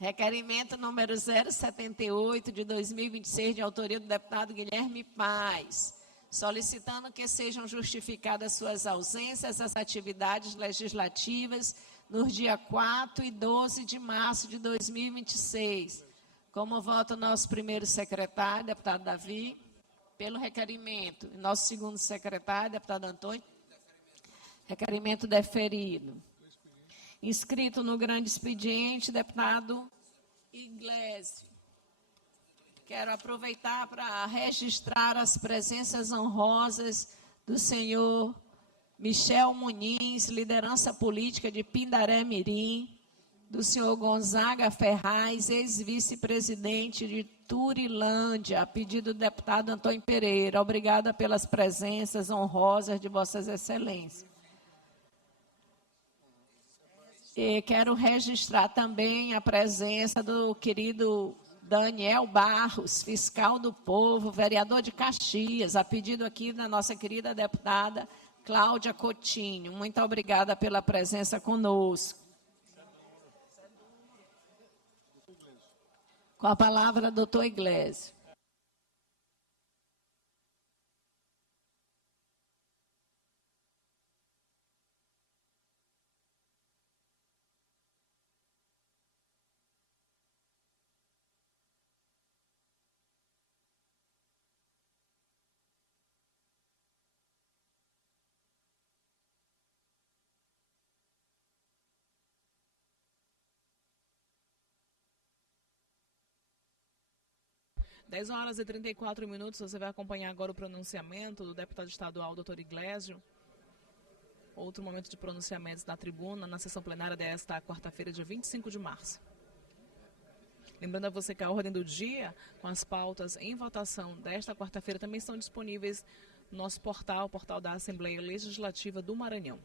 Requerimento número 078, de 2026, de autoria do deputado Guilherme Paes, solicitando que sejam justificadas suas ausências às atividades legislativas nos dias 4 e 12 de março de 2026. Como vota o nosso primeiro secretário, deputado Davi? Pelo requerimento. Nosso segundo secretário, deputado Antônio? Requerimento deferido. Inscrito no grande expediente, deputado Iglesias. Quero aproveitar para registrar as presenças honrosas do senhor Michel Muniz, liderança política de Pindaré Mirim, do senhor Gonzaga Ferraz, ex-vice-presidente de Turilândia, a pedido do deputado Antônio Pereira. Obrigada pelas presenças honrosas de vossas excelências. E quero registrar também a presença do querido Daniel Barros, fiscal do povo, vereador de Caxias, a pedido aqui da nossa querida deputada Cláudia Coutinho. Muito obrigada pela presença conosco. Com a palavra, doutor Iglesias. Dez horas e 34 minutos, você vai acompanhar agora o pronunciamento do deputado estadual, doutor Iglesias. Outro momento de pronunciamentos na tribuna, na sessão plenária desta quarta-feira, dia 25 de março. Lembrando a você que a ordem do dia, com as pautas em votação desta quarta-feira, também estão disponíveis no nosso portal, o portal da Assembleia Legislativa do Maranhão.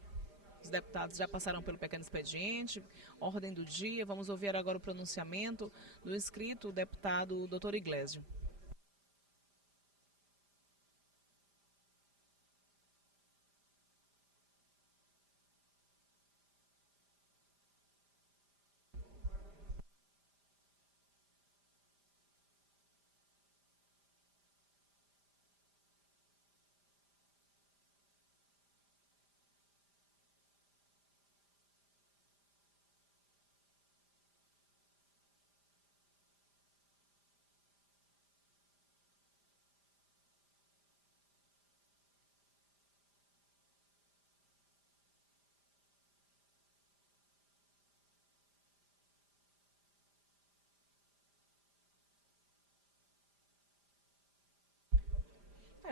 Os deputados já passaram pelo pequeno expediente, ordem do dia. Vamos ouvir agora o pronunciamento do inscrito, o deputado doutor Iglesias.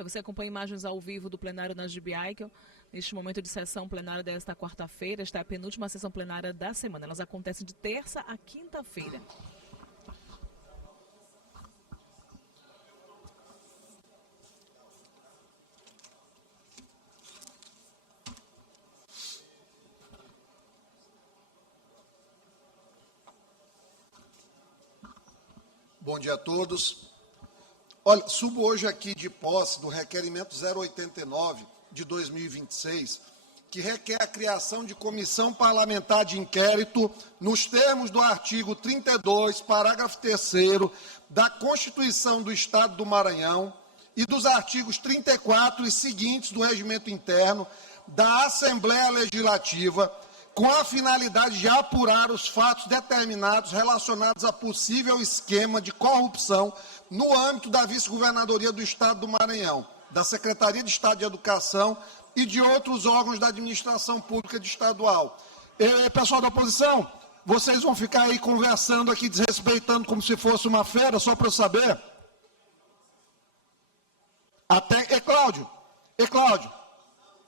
Você acompanha imagens ao vivo do plenário na GBI, neste momento de sessão plenária desta quarta-feira. Esta é a penúltima sessão plenária da semana. Elas acontecem de terça a quinta-feira. Bom dia a todos. Olha, subo hoje aqui de posse do requerimento 089 de 2026, que requer a criação de comissão parlamentar de inquérito nos termos do artigo 32, parágrafo 3º da Constituição do Estado do Maranhão e dos artigos 34 e seguintes do Regimento Interno da Assembleia Legislativa, com a finalidade de apurar os fatos determinados relacionados a possível esquema de corrupção no âmbito da vice-governadoria do Estado do Maranhão, da Secretaria de Estado de Educação e de outros órgãos da administração pública estadual. Pessoal da oposição, vocês vão ficar aí conversando aqui, desrespeitando como se fosse uma feira, só para eu saber? Cláudio,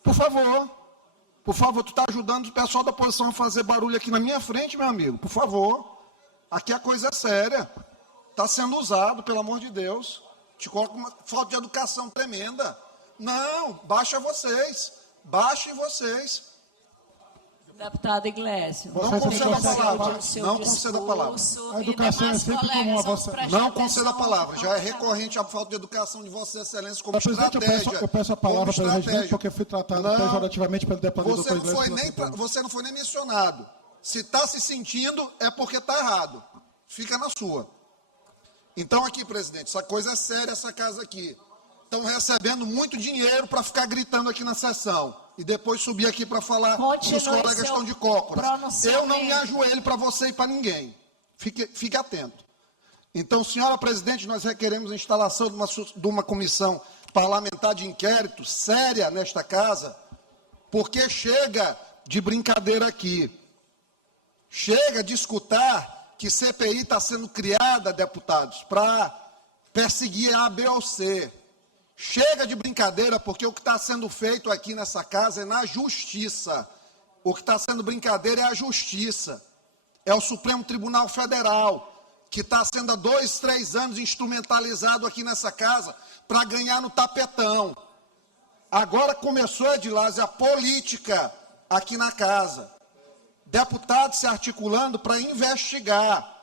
por favor, tu está ajudando o pessoal da oposição a fazer barulho aqui na minha frente, meu amigo, por favor. Aqui a coisa é séria. Está sendo usado, pelo amor de Deus. Te coloca uma falta de educação tremenda. Não, baixem vocês. Deputado Iglesias. Não conceda a palavra. Não conceda a palavra. A educação é sempre comum a vossa... Não conceda a palavra. Já é recorrente a falta de educação de Vossa Excelência como estratégia. Eu peço a palavra para o regimento porque fui tratado pejorativamente pelo deputado doutor Iglesias. Você não foi nem mencionado. Se está se sentindo, é porque está errado. Fica na sua. Então, aqui, presidente, essa coisa é séria, essa casa aqui. Estão recebendo muito dinheiro para ficar gritando aqui na sessão. E depois subir aqui para falar que os colegas estão de cócoras. Eu não me ajoelho para você e para ninguém. Fique atento. Então, senhora presidente, nós requeremos a instalação de uma comissão parlamentar de inquérito séria nesta casa, porque chega de brincadeira aqui. Chega de escutar que CPI está sendo criada, deputados, para perseguir A, B ou C. Chega de brincadeira, porque o que está sendo feito aqui nessa casa é na justiça. O que está sendo brincadeira é a justiça. É o Supremo Tribunal Federal, que está sendo há 2, 3 anos instrumentalizado aqui nessa casa para ganhar no tapetão. Agora começou, Edilásio, a política aqui na casa. Deputados se articulando para investigar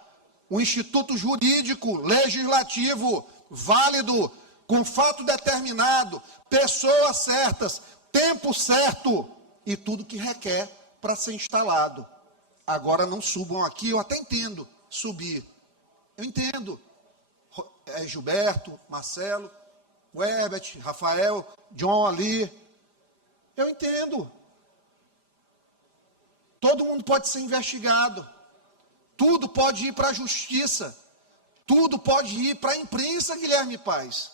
o Instituto Jurídico Legislativo válido, com fato determinado, pessoas certas, tempo certo e tudo que requer para ser instalado. Agora não subam aqui, eu até entendo subir. Eu entendo. Gilberto, Marcelo, Herbert, Rafael, John ali. Eu entendo. Todo mundo pode ser investigado. Tudo pode ir para a justiça. Tudo pode ir para a imprensa, Guilherme Paes.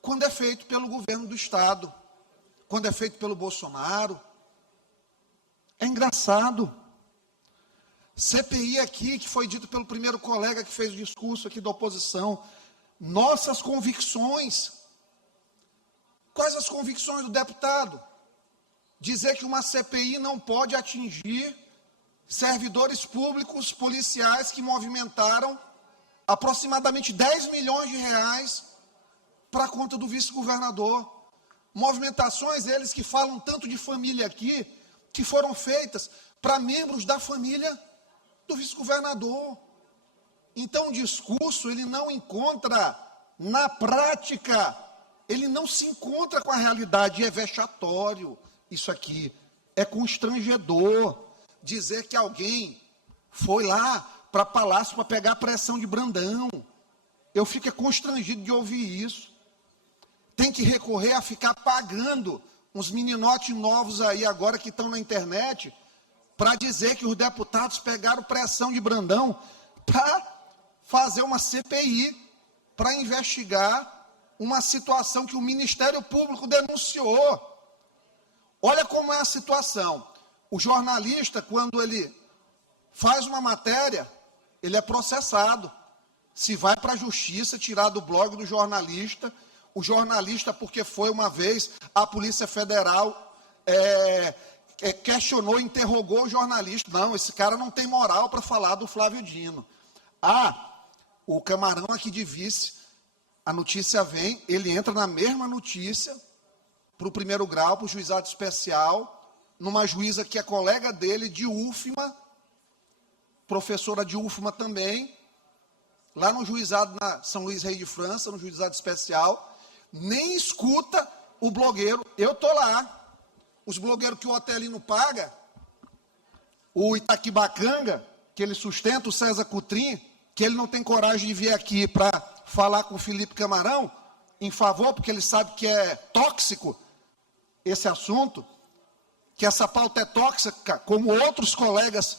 Quando é feito pelo governo do Estado. Quando é feito pelo Bolsonaro. É engraçado. CPI aqui, que foi dito pelo primeiro colega que fez o discurso aqui da oposição. Nossas convicções. Quais as convicções do deputado? Dizer que uma CPI não pode atingir servidores públicos policiais que movimentaram aproximadamente 10 milhões de reais para a conta do vice-governador. Movimentações, eles que falam tanto de família aqui, que foram feitas para membros da família do vice-governador. Então, o discurso, ele não encontra na prática, ele não se encontra com a realidade, é vexatório. Isso aqui é constrangedor. Dizer que alguém foi lá para Palácio para pegar a pressão de Brandão. Eu fico constrangido de ouvir isso. Tem que recorrer a ficar pagando uns meninotes novos aí agora que estão na internet para dizer que os deputados pegaram pressão de Brandão para fazer uma CPI para investigar uma situação que o Ministério Público denunciou. Olha como é a situação. O jornalista, quando ele faz uma matéria, ele é processado. Se vai para a justiça, tirar do blog do jornalista, o jornalista, porque foi uma vez, a Polícia Federal questionou, interrogou o jornalista. Não, esse cara não tem moral para falar do Flávio Dino. O camarão aqui de vice, a notícia vem, ele entra na mesma notícia, para o primeiro grau, para o juizado especial, numa juíza que é colega dele, de UFMA, professora de UFMA também, lá no juizado na São Luís Rei de França, no juizado especial, nem escuta o blogueiro. Eu estou lá. Os blogueiros que o Otelino paga, o Itaquibacanga, que ele sustenta, o César Coutrin, que ele não tem coragem de vir aqui para falar com o Felipe Camarão, em favor, porque ele sabe que é tóxico esse assunto, que essa pauta é tóxica, como outros colegas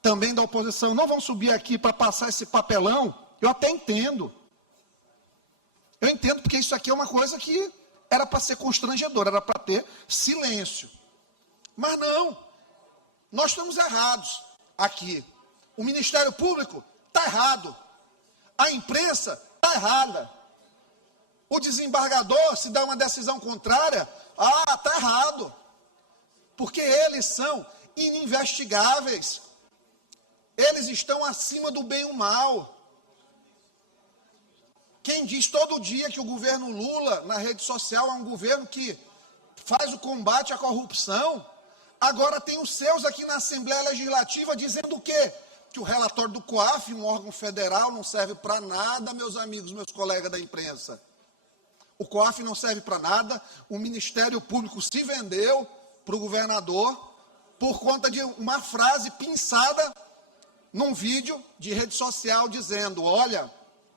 também da oposição não vão subir aqui para passar esse papelão. Eu até entendo. Eu entendo, porque isso aqui é uma coisa que era para ser constrangedora, era para ter silêncio. Mas não, nós estamos errados aqui. O Ministério Público está errado. A imprensa está errada. O desembargador, se dá uma decisão contrária, está errado. Porque eles são ininvestigáveis. Eles estão acima do bem e o mal. Quem diz todo dia que o governo Lula, na rede social, é um governo que faz o combate à corrupção, agora tem os seus aqui na Assembleia Legislativa dizendo o quê? Que o relatório do COAF, um órgão federal, não serve para nada, meus amigos, meus colegas da imprensa. O COAF não serve para nada, o Ministério Público se vendeu para o governador por conta de uma frase pinçada num vídeo de rede social dizendo, olha,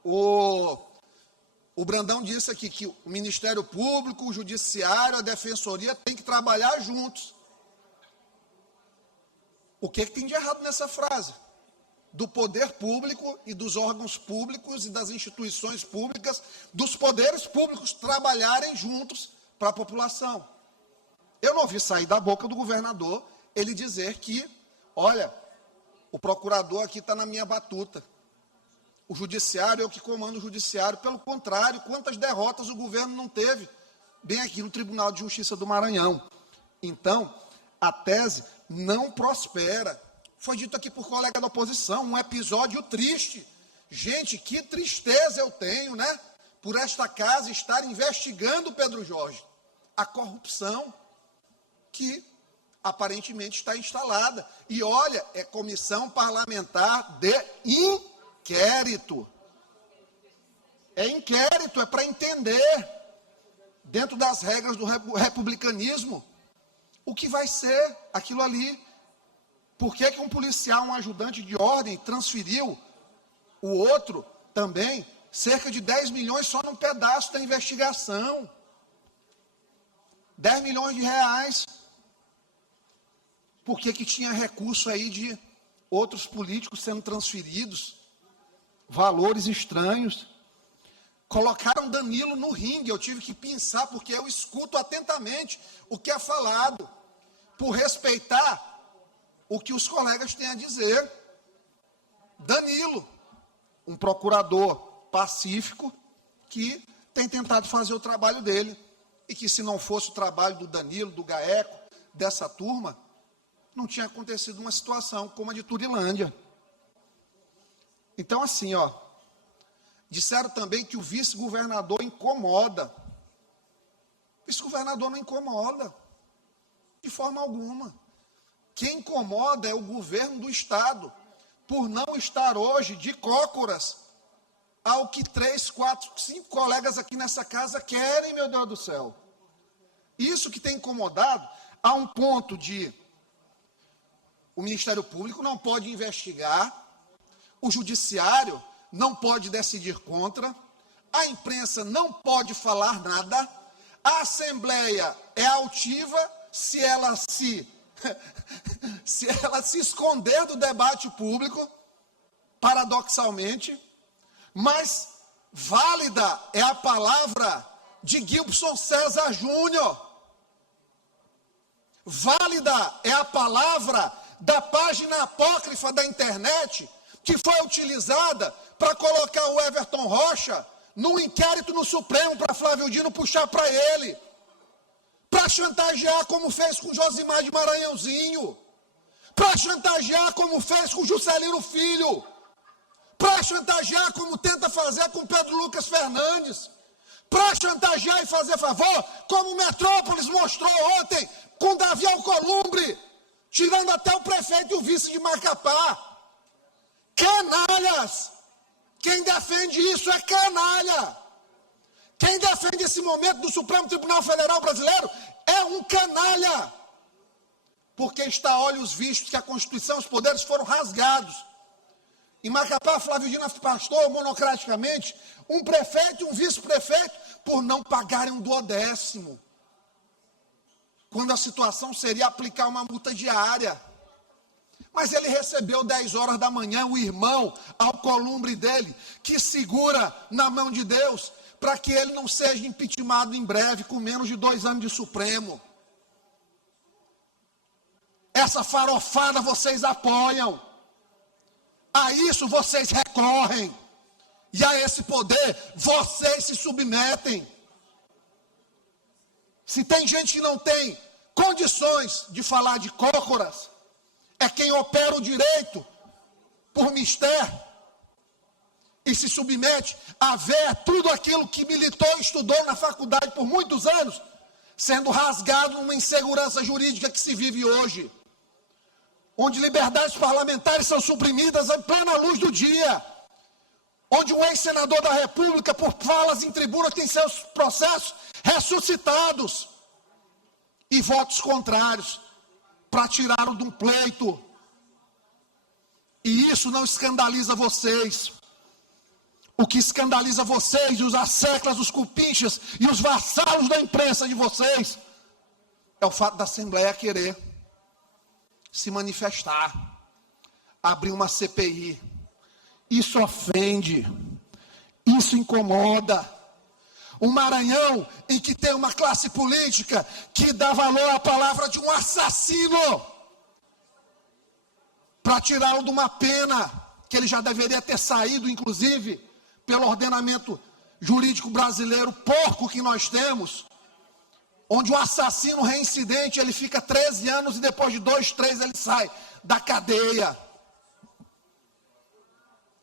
o Brandão disse aqui que o Ministério Público, o Judiciário, a Defensoria tem que trabalhar juntos. O que tem de errado nessa frase? Do poder público e dos órgãos públicos e das instituições públicas, dos poderes públicos trabalharem juntos para a população. Eu não ouvi sair da boca do governador ele dizer que, olha, o procurador aqui está na minha batuta. O judiciário é o que comanda o judiciário. Pelo contrário, quantas derrotas o governo não teve, bem aqui no Tribunal de Justiça do Maranhão. Então, a tese não prospera. Foi dito aqui por colega da oposição, um episódio triste. Gente, que tristeza eu tenho, né? Por esta casa estar investigando, Pedro Jorge, a corrupção que aparentemente está instalada. E olha, é comissão parlamentar de inquérito. É inquérito, é para entender, dentro das regras do republicanismo, o que vai ser aquilo ali. Por que um policial, um ajudante de ordem, transferiu o outro também cerca de 10 milhões só num pedaço da investigação? 10 milhões de reais. Por que tinha recurso aí de outros políticos sendo transferidos? Valores estranhos. Colocaram Danilo no ringue, eu tive que pensar, porque eu escuto atentamente o que é falado, por respeitar o que os colegas têm a dizer. Danilo, um procurador pacífico, que tem tentado fazer o trabalho dele, e que se não fosse o trabalho do Danilo, do Gaeco, dessa turma, não tinha acontecido uma situação como a de Turilândia. Então, assim, disseram também que o vice-governador incomoda. O vice-governador não incomoda, de forma alguma. Quem incomoda é o governo do Estado, por não estar hoje de cócoras ao que 3, 4, 5 colegas aqui nessa casa querem, meu Deus do céu. Isso que tem incomodado, a um ponto de o Ministério Público não pode investigar, o Judiciário não pode decidir contra, a imprensa não pode falar nada, a Assembleia é altiva se ela se esconder do debate público, paradoxalmente, mas válida é a palavra de Gilson César Júnior. Válida é a palavra da página apócrifa da internet, que foi utilizada para colocar o Everton Rocha num inquérito no Supremo para Flávio Dino puxar para ele, para chantagear como fez com Josimar de Maranhãozinho, para chantagear como fez com Juscelino Filho, para chantagear como tenta fazer com Pedro Lucas Fernandes, para chantagear e fazer favor, como Metrópolis mostrou ontem com Davi Alcolumbre, tirando até o prefeito e o vice de Macapá. Canalhas! Quem defende isso é canalha! Quem defende esse momento do Supremo Tribunal Federal Brasileiro é um canalha! Porque está a olhos vistos que a Constituição e os poderes foram rasgados. Em Macapá, Flávio Dino afastou monocraticamente um prefeito e um vice-prefeito por não pagarem um 1/10, quando a situação seria aplicar uma multa diária. Mas ele recebeu 10 horas da manhã o irmão Alcolumbre dele, que segura na mão de Deus, para que ele não seja impeachmentado em breve, com menos de 2 anos de Supremo. Essa farofada vocês apoiam. A isso vocês recorrem. E a esse poder vocês se submetem. Se tem gente que não tem condições de falar de cócoras, é quem opera o direito por mistério e se submete a ver tudo aquilo que militou e estudou na faculdade por muitos anos, sendo rasgado numa insegurança jurídica que se vive hoje, onde liberdades parlamentares são suprimidas em plena luz do dia, onde um ex-senador da República, por falas em tribuna, tem seus processos ressuscitados, e votos contrários para tirá-lo de um pleito. E isso não escandaliza vocês. O que escandaliza vocês, e os asseclas, os cupinchas e os vassalos da imprensa de vocês, é o fato da Assembleia querer se manifestar, abrir uma CPI. Isso ofende, isso incomoda. Um Maranhão em que tem uma classe política que dá valor à palavra de um assassino para tirá-lo de uma pena que ele já deveria ter saído, inclusive, pelo ordenamento jurídico brasileiro porco que nós temos, onde o assassino reincidente, ele fica 13 anos e depois de 2, 3 ele sai da cadeia.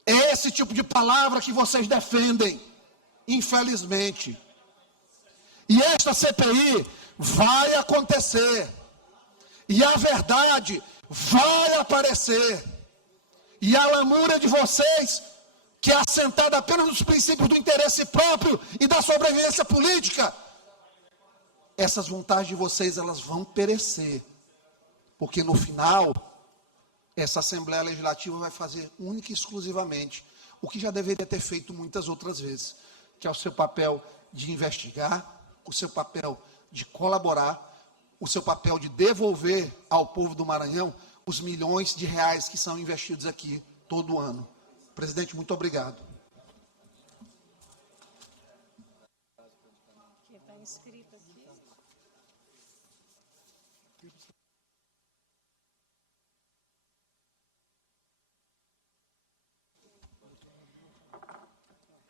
É esse tipo de palavra que vocês defendem, infelizmente. E esta CPI vai acontecer. E a verdade vai aparecer. E a lamúria de vocês, que é assentada apenas nos princípios do interesse próprio e da sobrevivência política, essas vontades de vocês, elas vão perecer. Porque no final, essa Assembleia Legislativa vai fazer única e exclusivamente o que já deveria ter feito muitas outras vezes, que é o seu papel de investigar, o seu papel de colaborar, o seu papel de devolver ao povo do Maranhão os milhões de reais que são investidos aqui todo ano. Presidente, muito obrigado. Está inscrito aqui.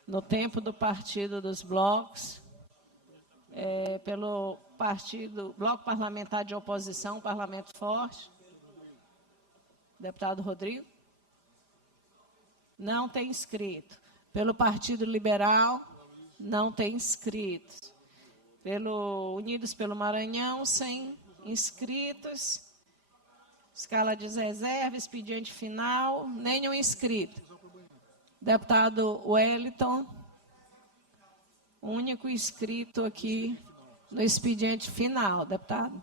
No tempo do Partido dos Blocos, pelo Bloco Parlamentar de Oposição, Parlamento Forte, deputado Rodrigo. Não tem inscrito. Pelo Partido Liberal, não tem inscritos. Pelo Unidos pelo Maranhão, sem inscritos. Escala de reserva, expediente final, nenhum inscrito. Deputado Wellington, único inscrito aqui no expediente final, deputado.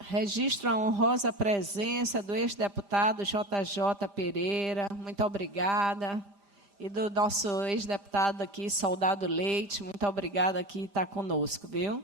Registro a honrosa presença do ex-deputado JJ Pereira, muito obrigada. E do nosso ex-deputado aqui, Soldado Leite, muito obrigada aqui estar conosco, viu?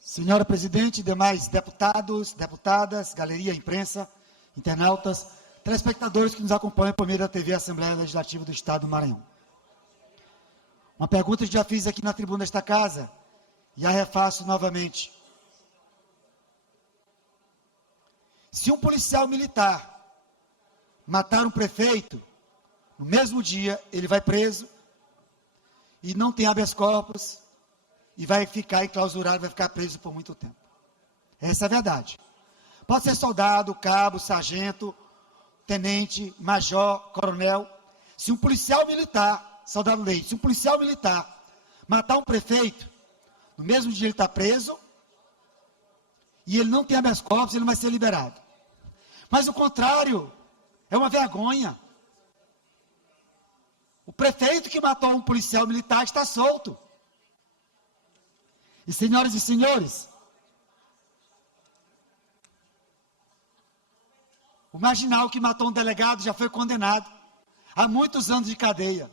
Senhora Presidente, demais deputados, deputadas, galeria, imprensa, internautas, telespectadores que nos acompanham por meio da TV Assembleia Legislativa do Estado do Maranhão. Uma pergunta que já fiz aqui na tribuna desta casa, e a refaço novamente. Se um policial militar matar um prefeito, no mesmo dia ele vai preso e não tem habeas corpus e vai ficar enclausurado, vai ficar preso por muito tempo. Essa é a verdade. Pode ser soldado, cabo, sargento, tenente, major, coronel. Se um policial militar, Soldado Leite, se um policial militar matar um prefeito, no mesmo dia ele está preso e ele não tem habeas corpus, ele não vai ser liberado. Mas o contrário é uma vergonha. O prefeito que matou um policial militar está solto. E senhoras e senhores, o marginal que matou um delegado já foi condenado a muitos anos de cadeia.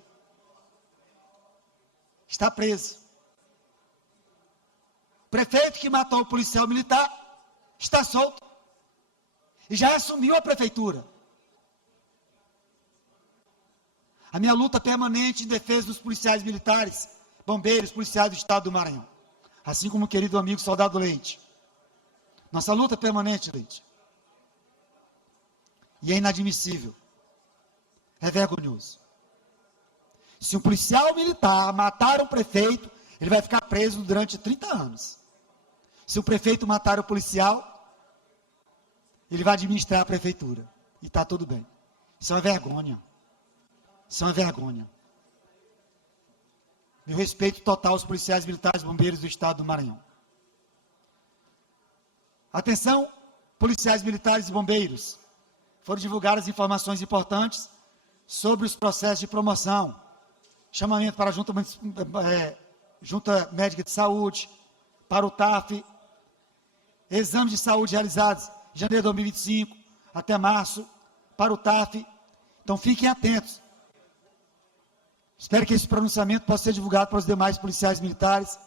Está preso. O prefeito que matou o policial militar está solto. E já assumiu a prefeitura. A minha luta permanente em defesa dos policiais militares, bombeiros, policiais do Estado do Maranhão. Assim como o querido amigo Soldado Leite. Nossa luta permanente, Leite. E é inadmissível. É vergonhoso. Se um policial militar matar um prefeito, ele vai ficar preso durante 30 anos. Se o prefeito matar o policial, ele vai administrar a prefeitura. E está tudo bem. Isso é uma vergonha. Isso é uma vergonha. Meu respeito total aos policiais militares e bombeiros do Estado do Maranhão. Atenção, policiais militares e bombeiros. Foram divulgadas informações importantes sobre os processos de promoção. chamamento para a Junta Médica de Saúde, para o TAF, exames de saúde realizados de janeiro de 2025 até março, para o TAF. Então, fiquem atentos. Espero que esse pronunciamento possa ser divulgado para os demais policiais militares,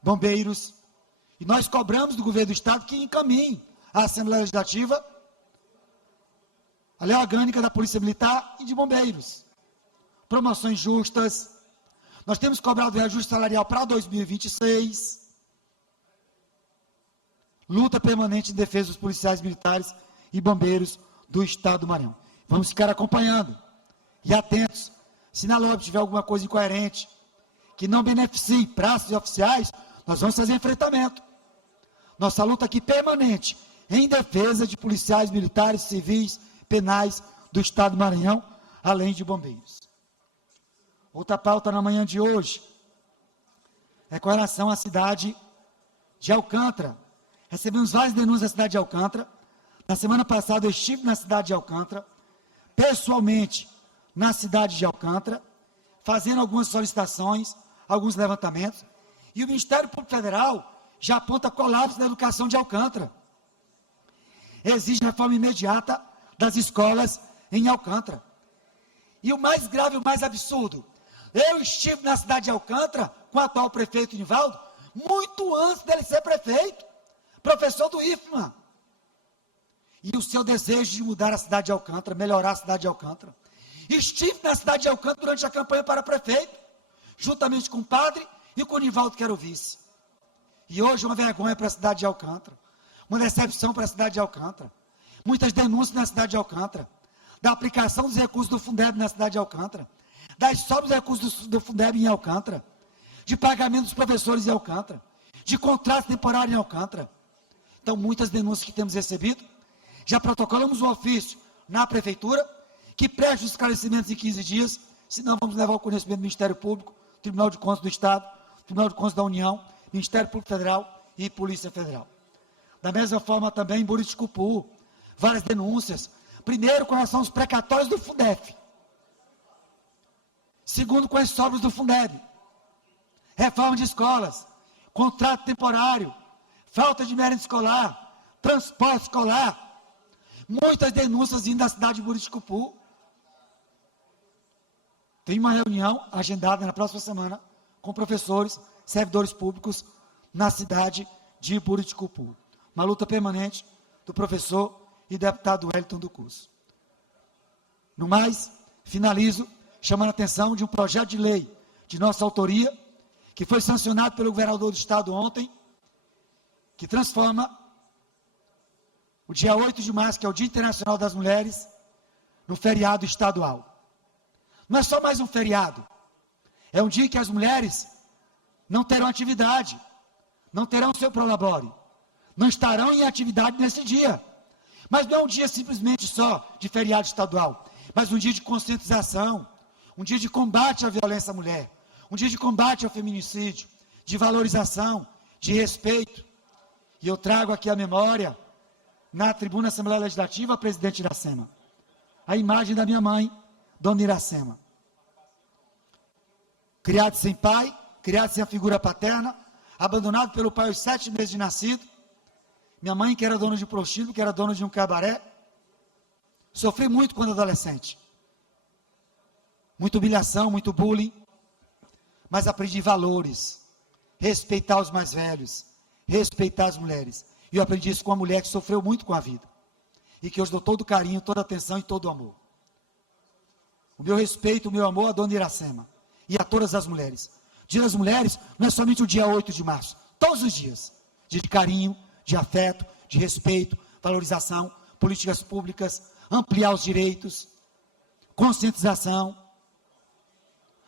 bombeiros. E nós cobramos do governo do Estado que encaminhe à Assembleia Legislativa a lei orgânica da Polícia Militar e de Bombeiros. Promoções justas. Nós temos cobrado reajuste salarial para 2026. Luta permanente em defesa dos policiais militares e bombeiros do Estado do Maranhão. Vamos ficar acompanhando e atentos. Se na LOB tiver alguma coisa incoerente, que não beneficie praças e oficiais, nós vamos fazer enfrentamento. Nossa luta aqui permanente em defesa de policiais militares, civis, penais do Estado do Maranhão, além de bombeiros. Outra pauta na manhã de hoje é com relação à cidade de Alcântara. Recebemos várias denúncias da cidade de Alcântara. Na semana passada eu estive na cidade de Alcântara, pessoalmente na cidade de Alcântara, fazendo algumas solicitações, alguns levantamentos, e o Ministério Público Federal já aponta colapso da educação de Alcântara. Exige reforma imediata das escolas em Alcântara. E o mais grave, o mais absurdo, eu estive na cidade de Alcântara com o atual prefeito Nivaldo, muito antes dele ser prefeito, professor do IFMA. E o seu desejo de mudar a cidade de Alcântara, melhorar a cidade de Alcântara. Estive na cidade de Alcântara durante a campanha para prefeito, juntamente com o padre e com o Nivaldo, que era o vice. E hoje uma vergonha para a cidade de Alcântara, uma decepção para a cidade de Alcântara. Muitas denúncias na cidade de Alcântara, da aplicação dos recursos do Fundeb na cidade de Alcântara, das sobras de recursos do Fundeb em Alcântara, de pagamento dos professores em Alcântara, de contrato temporário em Alcântara. Então, muitas denúncias que temos recebido, já protocolamos um ofício na Prefeitura, que preste os esclarecimentos em 15 dias, senão vamos levar ao conhecimento do Ministério Público, Tribunal de Contas do Estado, Tribunal de Contas da União, Ministério Público Federal e Polícia Federal. Da mesma forma também em Buriticupu, várias denúncias. Primeiro, com relação aos precatórios do Fundef. Segundo, com as sobras do Fundeb. Reforma de escolas, contrato temporário, falta de merenda escolar, transporte escolar. Muitas denúncias vindo da cidade de Buriticupu. Tem uma reunião agendada na próxima semana com professores, servidores públicos na cidade de Buriticupu. Uma luta permanente do professor e deputado Wellington do Curso. No mais, finalizo chamando a atenção de um projeto de lei de nossa autoria, que foi sancionado pelo governador do Estado ontem, que transforma o dia 8 de março, que é o Dia Internacional das Mulheres, no feriado estadual. Não é só mais um feriado, é um dia que as mulheres não terão atividade, não terão seu prolabore, não estarão em atividade nesse dia. Mas não é um dia simplesmente só de feriado estadual, mas um dia de conscientização, um dia de combate à violência à mulher, um dia de combate ao feminicídio, de valorização, de respeito. E eu trago aqui a memória, na tribuna da Assembleia Legislativa, a presidente Iracema, a imagem da minha mãe, Dona Iracema. Criado sem pai, criado sem a figura paterna, abandonado pelo pai aos 7 meses de nascido. Minha mãe, que era dona de prostíbulo, que era dona de um cabaré, sofri muito quando adolescente. Muita humilhação, muito bullying, mas aprendi valores, respeitar os mais velhos, respeitar as mulheres. E eu aprendi isso com uma mulher que sofreu muito com a vida, e que hoje dou todo o carinho, toda a atenção e todo o amor. O meu respeito, o meu amor a Dona Iracema, e a todas as mulheres. Dia das Mulheres não é somente o dia 8 de março, todos os dias. Dia de carinho, de afeto, de respeito, valorização, políticas públicas, ampliar os direitos, conscientização,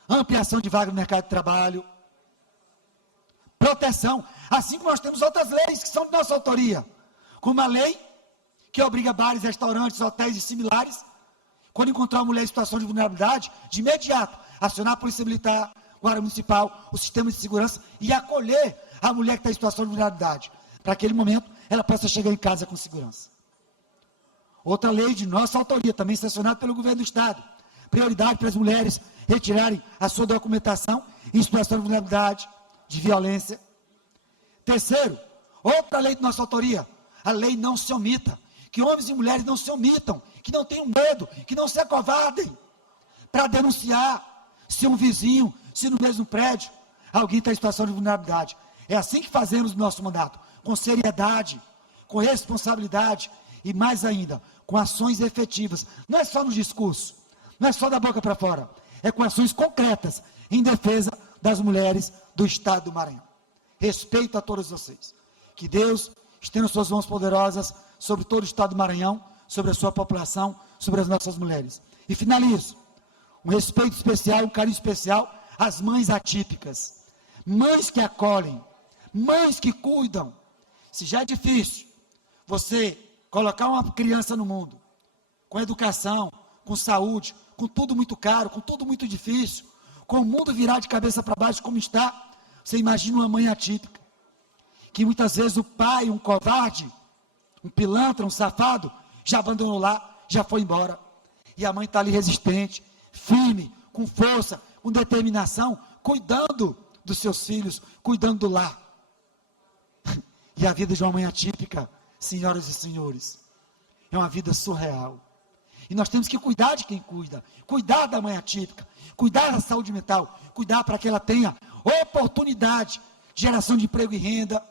ampliação de vaga no mercado de trabalho, proteção, assim como nós temos outras leis que são de nossa autoria, como a lei que obriga bares, restaurantes, hotéis e similares, quando encontrar uma mulher em situação de vulnerabilidade, de imediato, acionar a Polícia Militar, Guarda Municipal, o sistema de segurança e acolher a mulher que está em situação de vulnerabilidade. Para aquele momento, ela possa chegar em casa com segurança. Outra lei de nossa autoria, também sancionada pelo governo do Estado, prioridade para as mulheres retirarem a sua documentação em situação de vulnerabilidade, de violência. Terceiro, outra lei de nossa autoria, a lei Não Se Omita, que homens e mulheres não se omitam, que não tenham medo, que não se acovardem para denunciar se um vizinho, se no mesmo prédio, alguém está em situação de vulnerabilidade. É assim que fazemos o nosso mandato, com seriedade, com responsabilidade e mais ainda, com ações efetivas. Não é só no discurso, não é só da boca para fora, é com ações concretas em defesa das mulheres do estado do Maranhão. Respeito a todos vocês. Que Deus estenda suas mãos poderosas sobre todo o estado do Maranhão, sobre a sua população, sobre as nossas mulheres. E finalizo. Um respeito especial, um carinho especial às mães atípicas. Mães que acolhem, mães que cuidam. Se já é difícil você colocar uma criança no mundo, com educação, com saúde, com tudo muito caro, com tudo muito difícil, com o mundo virado de cabeça para baixo como está, você imagina uma mãe atípica, que muitas vezes o pai, um covarde, um pilantra, um safado, já abandonou lá, já foi embora. E a mãe está ali resistente, firme, com força, com determinação, cuidando dos seus filhos, cuidando do lar. E a vida de uma mãe atípica, senhoras e senhores, é uma vida surreal. E nós temos que cuidar de quem cuida, cuidar da mãe atípica, cuidar da saúde mental, cuidar para que ela tenha oportunidade de geração de emprego e renda,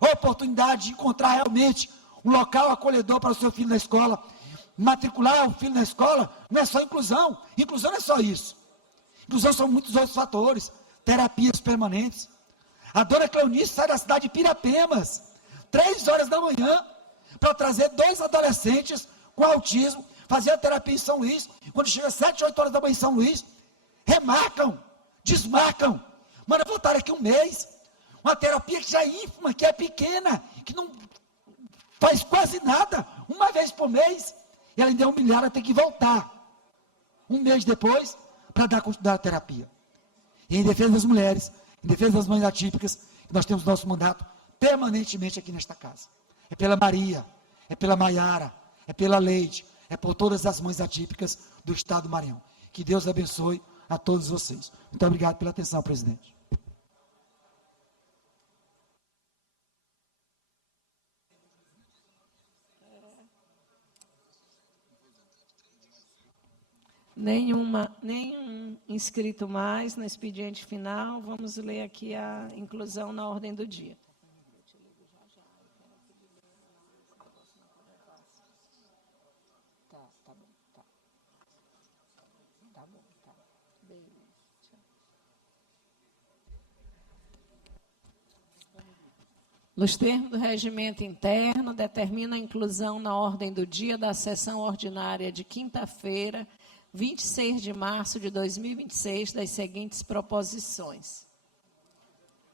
oportunidade de encontrar realmente um local acolhedor para o seu filho na escola. Matricular o filho na escola não é só inclusão, inclusão não é só isso. Inclusão são muitos outros fatores, terapias permanentes. A dona Cleonice sai da cidade de Pirapemas, 3 horas da manhã, para trazer 2 adolescentes com autismo, fazer a terapia em São Luís. Quando chega 7, 8 horas da manhã em São Luís, remarcam, desmarcam. Mano, eu vou estar aqui um mês. Uma terapia que já é ínfima, que é pequena, que não faz quase nada, uma vez por mês. E ela ainda é humilhada, tem que voltar. Um mês depois, para dar continuidade à terapia. E em defesa das mulheres, em defesa das mães atípicas, nós temos nosso mandato permanentemente aqui nesta casa. É pela Maria, é pela Maiara, é pela Leide, é por todas as mães atípicas do estado do Maranhão. Que Deus abençoe a todos vocês. Muito obrigado pela atenção, presidente. Nenhum inscrito mais no expediente final. Vamos ler aqui a inclusão na ordem do dia. Nos termos do regimento interno, determina a inclusão na ordem do dia da sessão ordinária de quinta-feira, 26 de março de 2026, das seguintes proposições.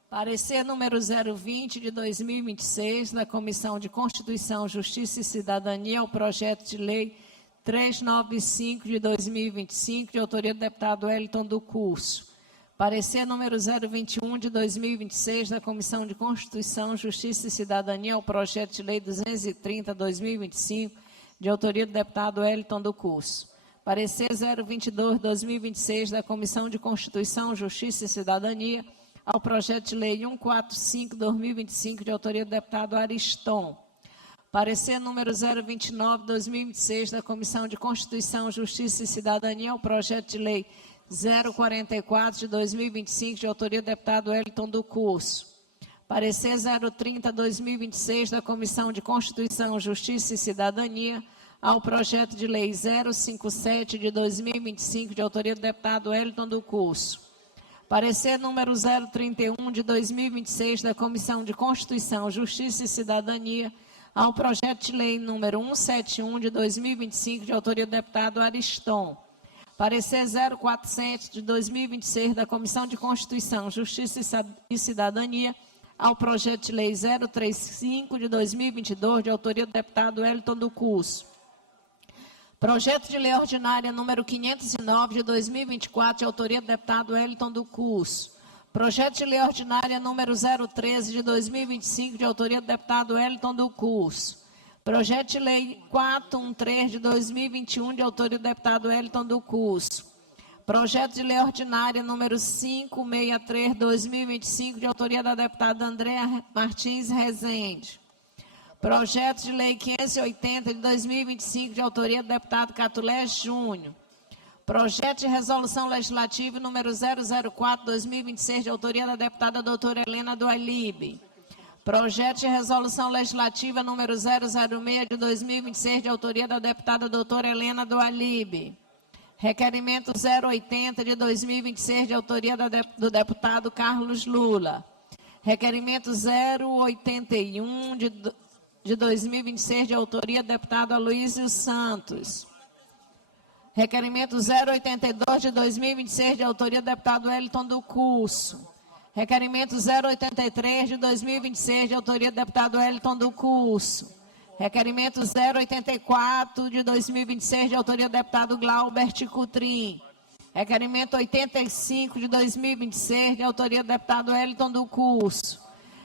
Parecer número 020 de 2026, da Comissão de Constituição, Justiça e Cidadania, ao projeto de lei 395 de 2025, de autoria do deputado Wellington do Curso. Parecer número 021 de 2026, da Comissão de Constituição, Justiça e Cidadania, ao projeto de lei 230 de 2025, de autoria do deputado Wellington do Curso. Parecer 022 de 2026, da Comissão de Constituição, Justiça e Cidadania, ao projeto de lei 145 de 2025, de autoria do deputado Ariston. Parecer número 029 de 2026, da Comissão de Constituição, Justiça e Cidadania, ao projeto de lei 044 de 2025, de autoria do deputado Wellington do Curso. Parecer 030 de 2026, da Comissão de Constituição, Justiça e Cidadania, ao projeto de lei 057 de 2025, de autoria do deputado Wellington do Curso. Parecer número 031 de 2026, da Comissão de Constituição, Justiça e Cidadania, ao projeto de lei número 171 de 2025, de autoria do deputado Ariston. Parecer 047 de 2026, da Comissão de Constituição, Justiça e Cidadania, ao projeto de lei 035 de 2022, de autoria do deputado Wellington do Curso. Projeto de lei ordinária número 509 de 2024, de autoria do deputado Wellington do Curso. Projeto de lei ordinária número 013 de 2025, de autoria do deputado Wellington do Curso. Projeto de Lei 413 de 2021, de autoria do deputado Wellington do Curso. Projeto de Lei Ordinária número 563 de 2025, de autoria da deputada Andréa Martins Rezende. Projeto de Lei 580 de 2025, de autoria do deputado Catulé Júnior. Projeto de Resolução Legislativa número 004 de 2026, de autoria da deputada doutora Helena do Alibe. Projeto de Resolução Legislativa número 006 de 2026, de autoria da deputada doutora Helena do Alibe. Requerimento 080 de 2026, de autoria do deputado Carlos Lula. Requerimento 081 de 2026, de autoria do deputado Aloysio Santos. Requerimento 082 de 2026, de autoria do deputado Wellington do Curso. Requerimento 083 de 2026, de autoria do deputado Wellington do Curso. Requerimento 084 de 2026, de autoria do deputado Glaubert Coutrin. Requerimento 85 de 2026, de autoria do deputado Wellington do Curso.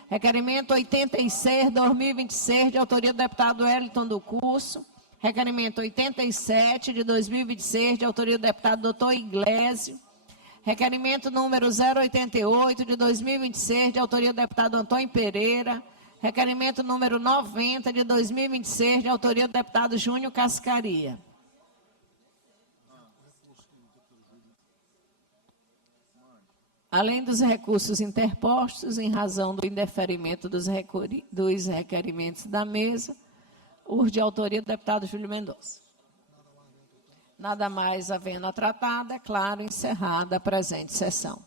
Requerimento 86 de 2026, de autoria do deputado Wellington do Curso. Requerimento 87 de 2026, de autoria do deputado doutor Iglesio. Requerimento número 088 de 2026, de autoria do deputado Antônio Pereira. Requerimento número 90 de 2026, de autoria do deputado Júnior Cascaria. Além dos recursos interpostos, em razão do indeferimento dos requerimentos da mesa, os de autoria do deputado Júlio Mendonça. Nada mais havendo a tratar, declaro encerrada a presente sessão.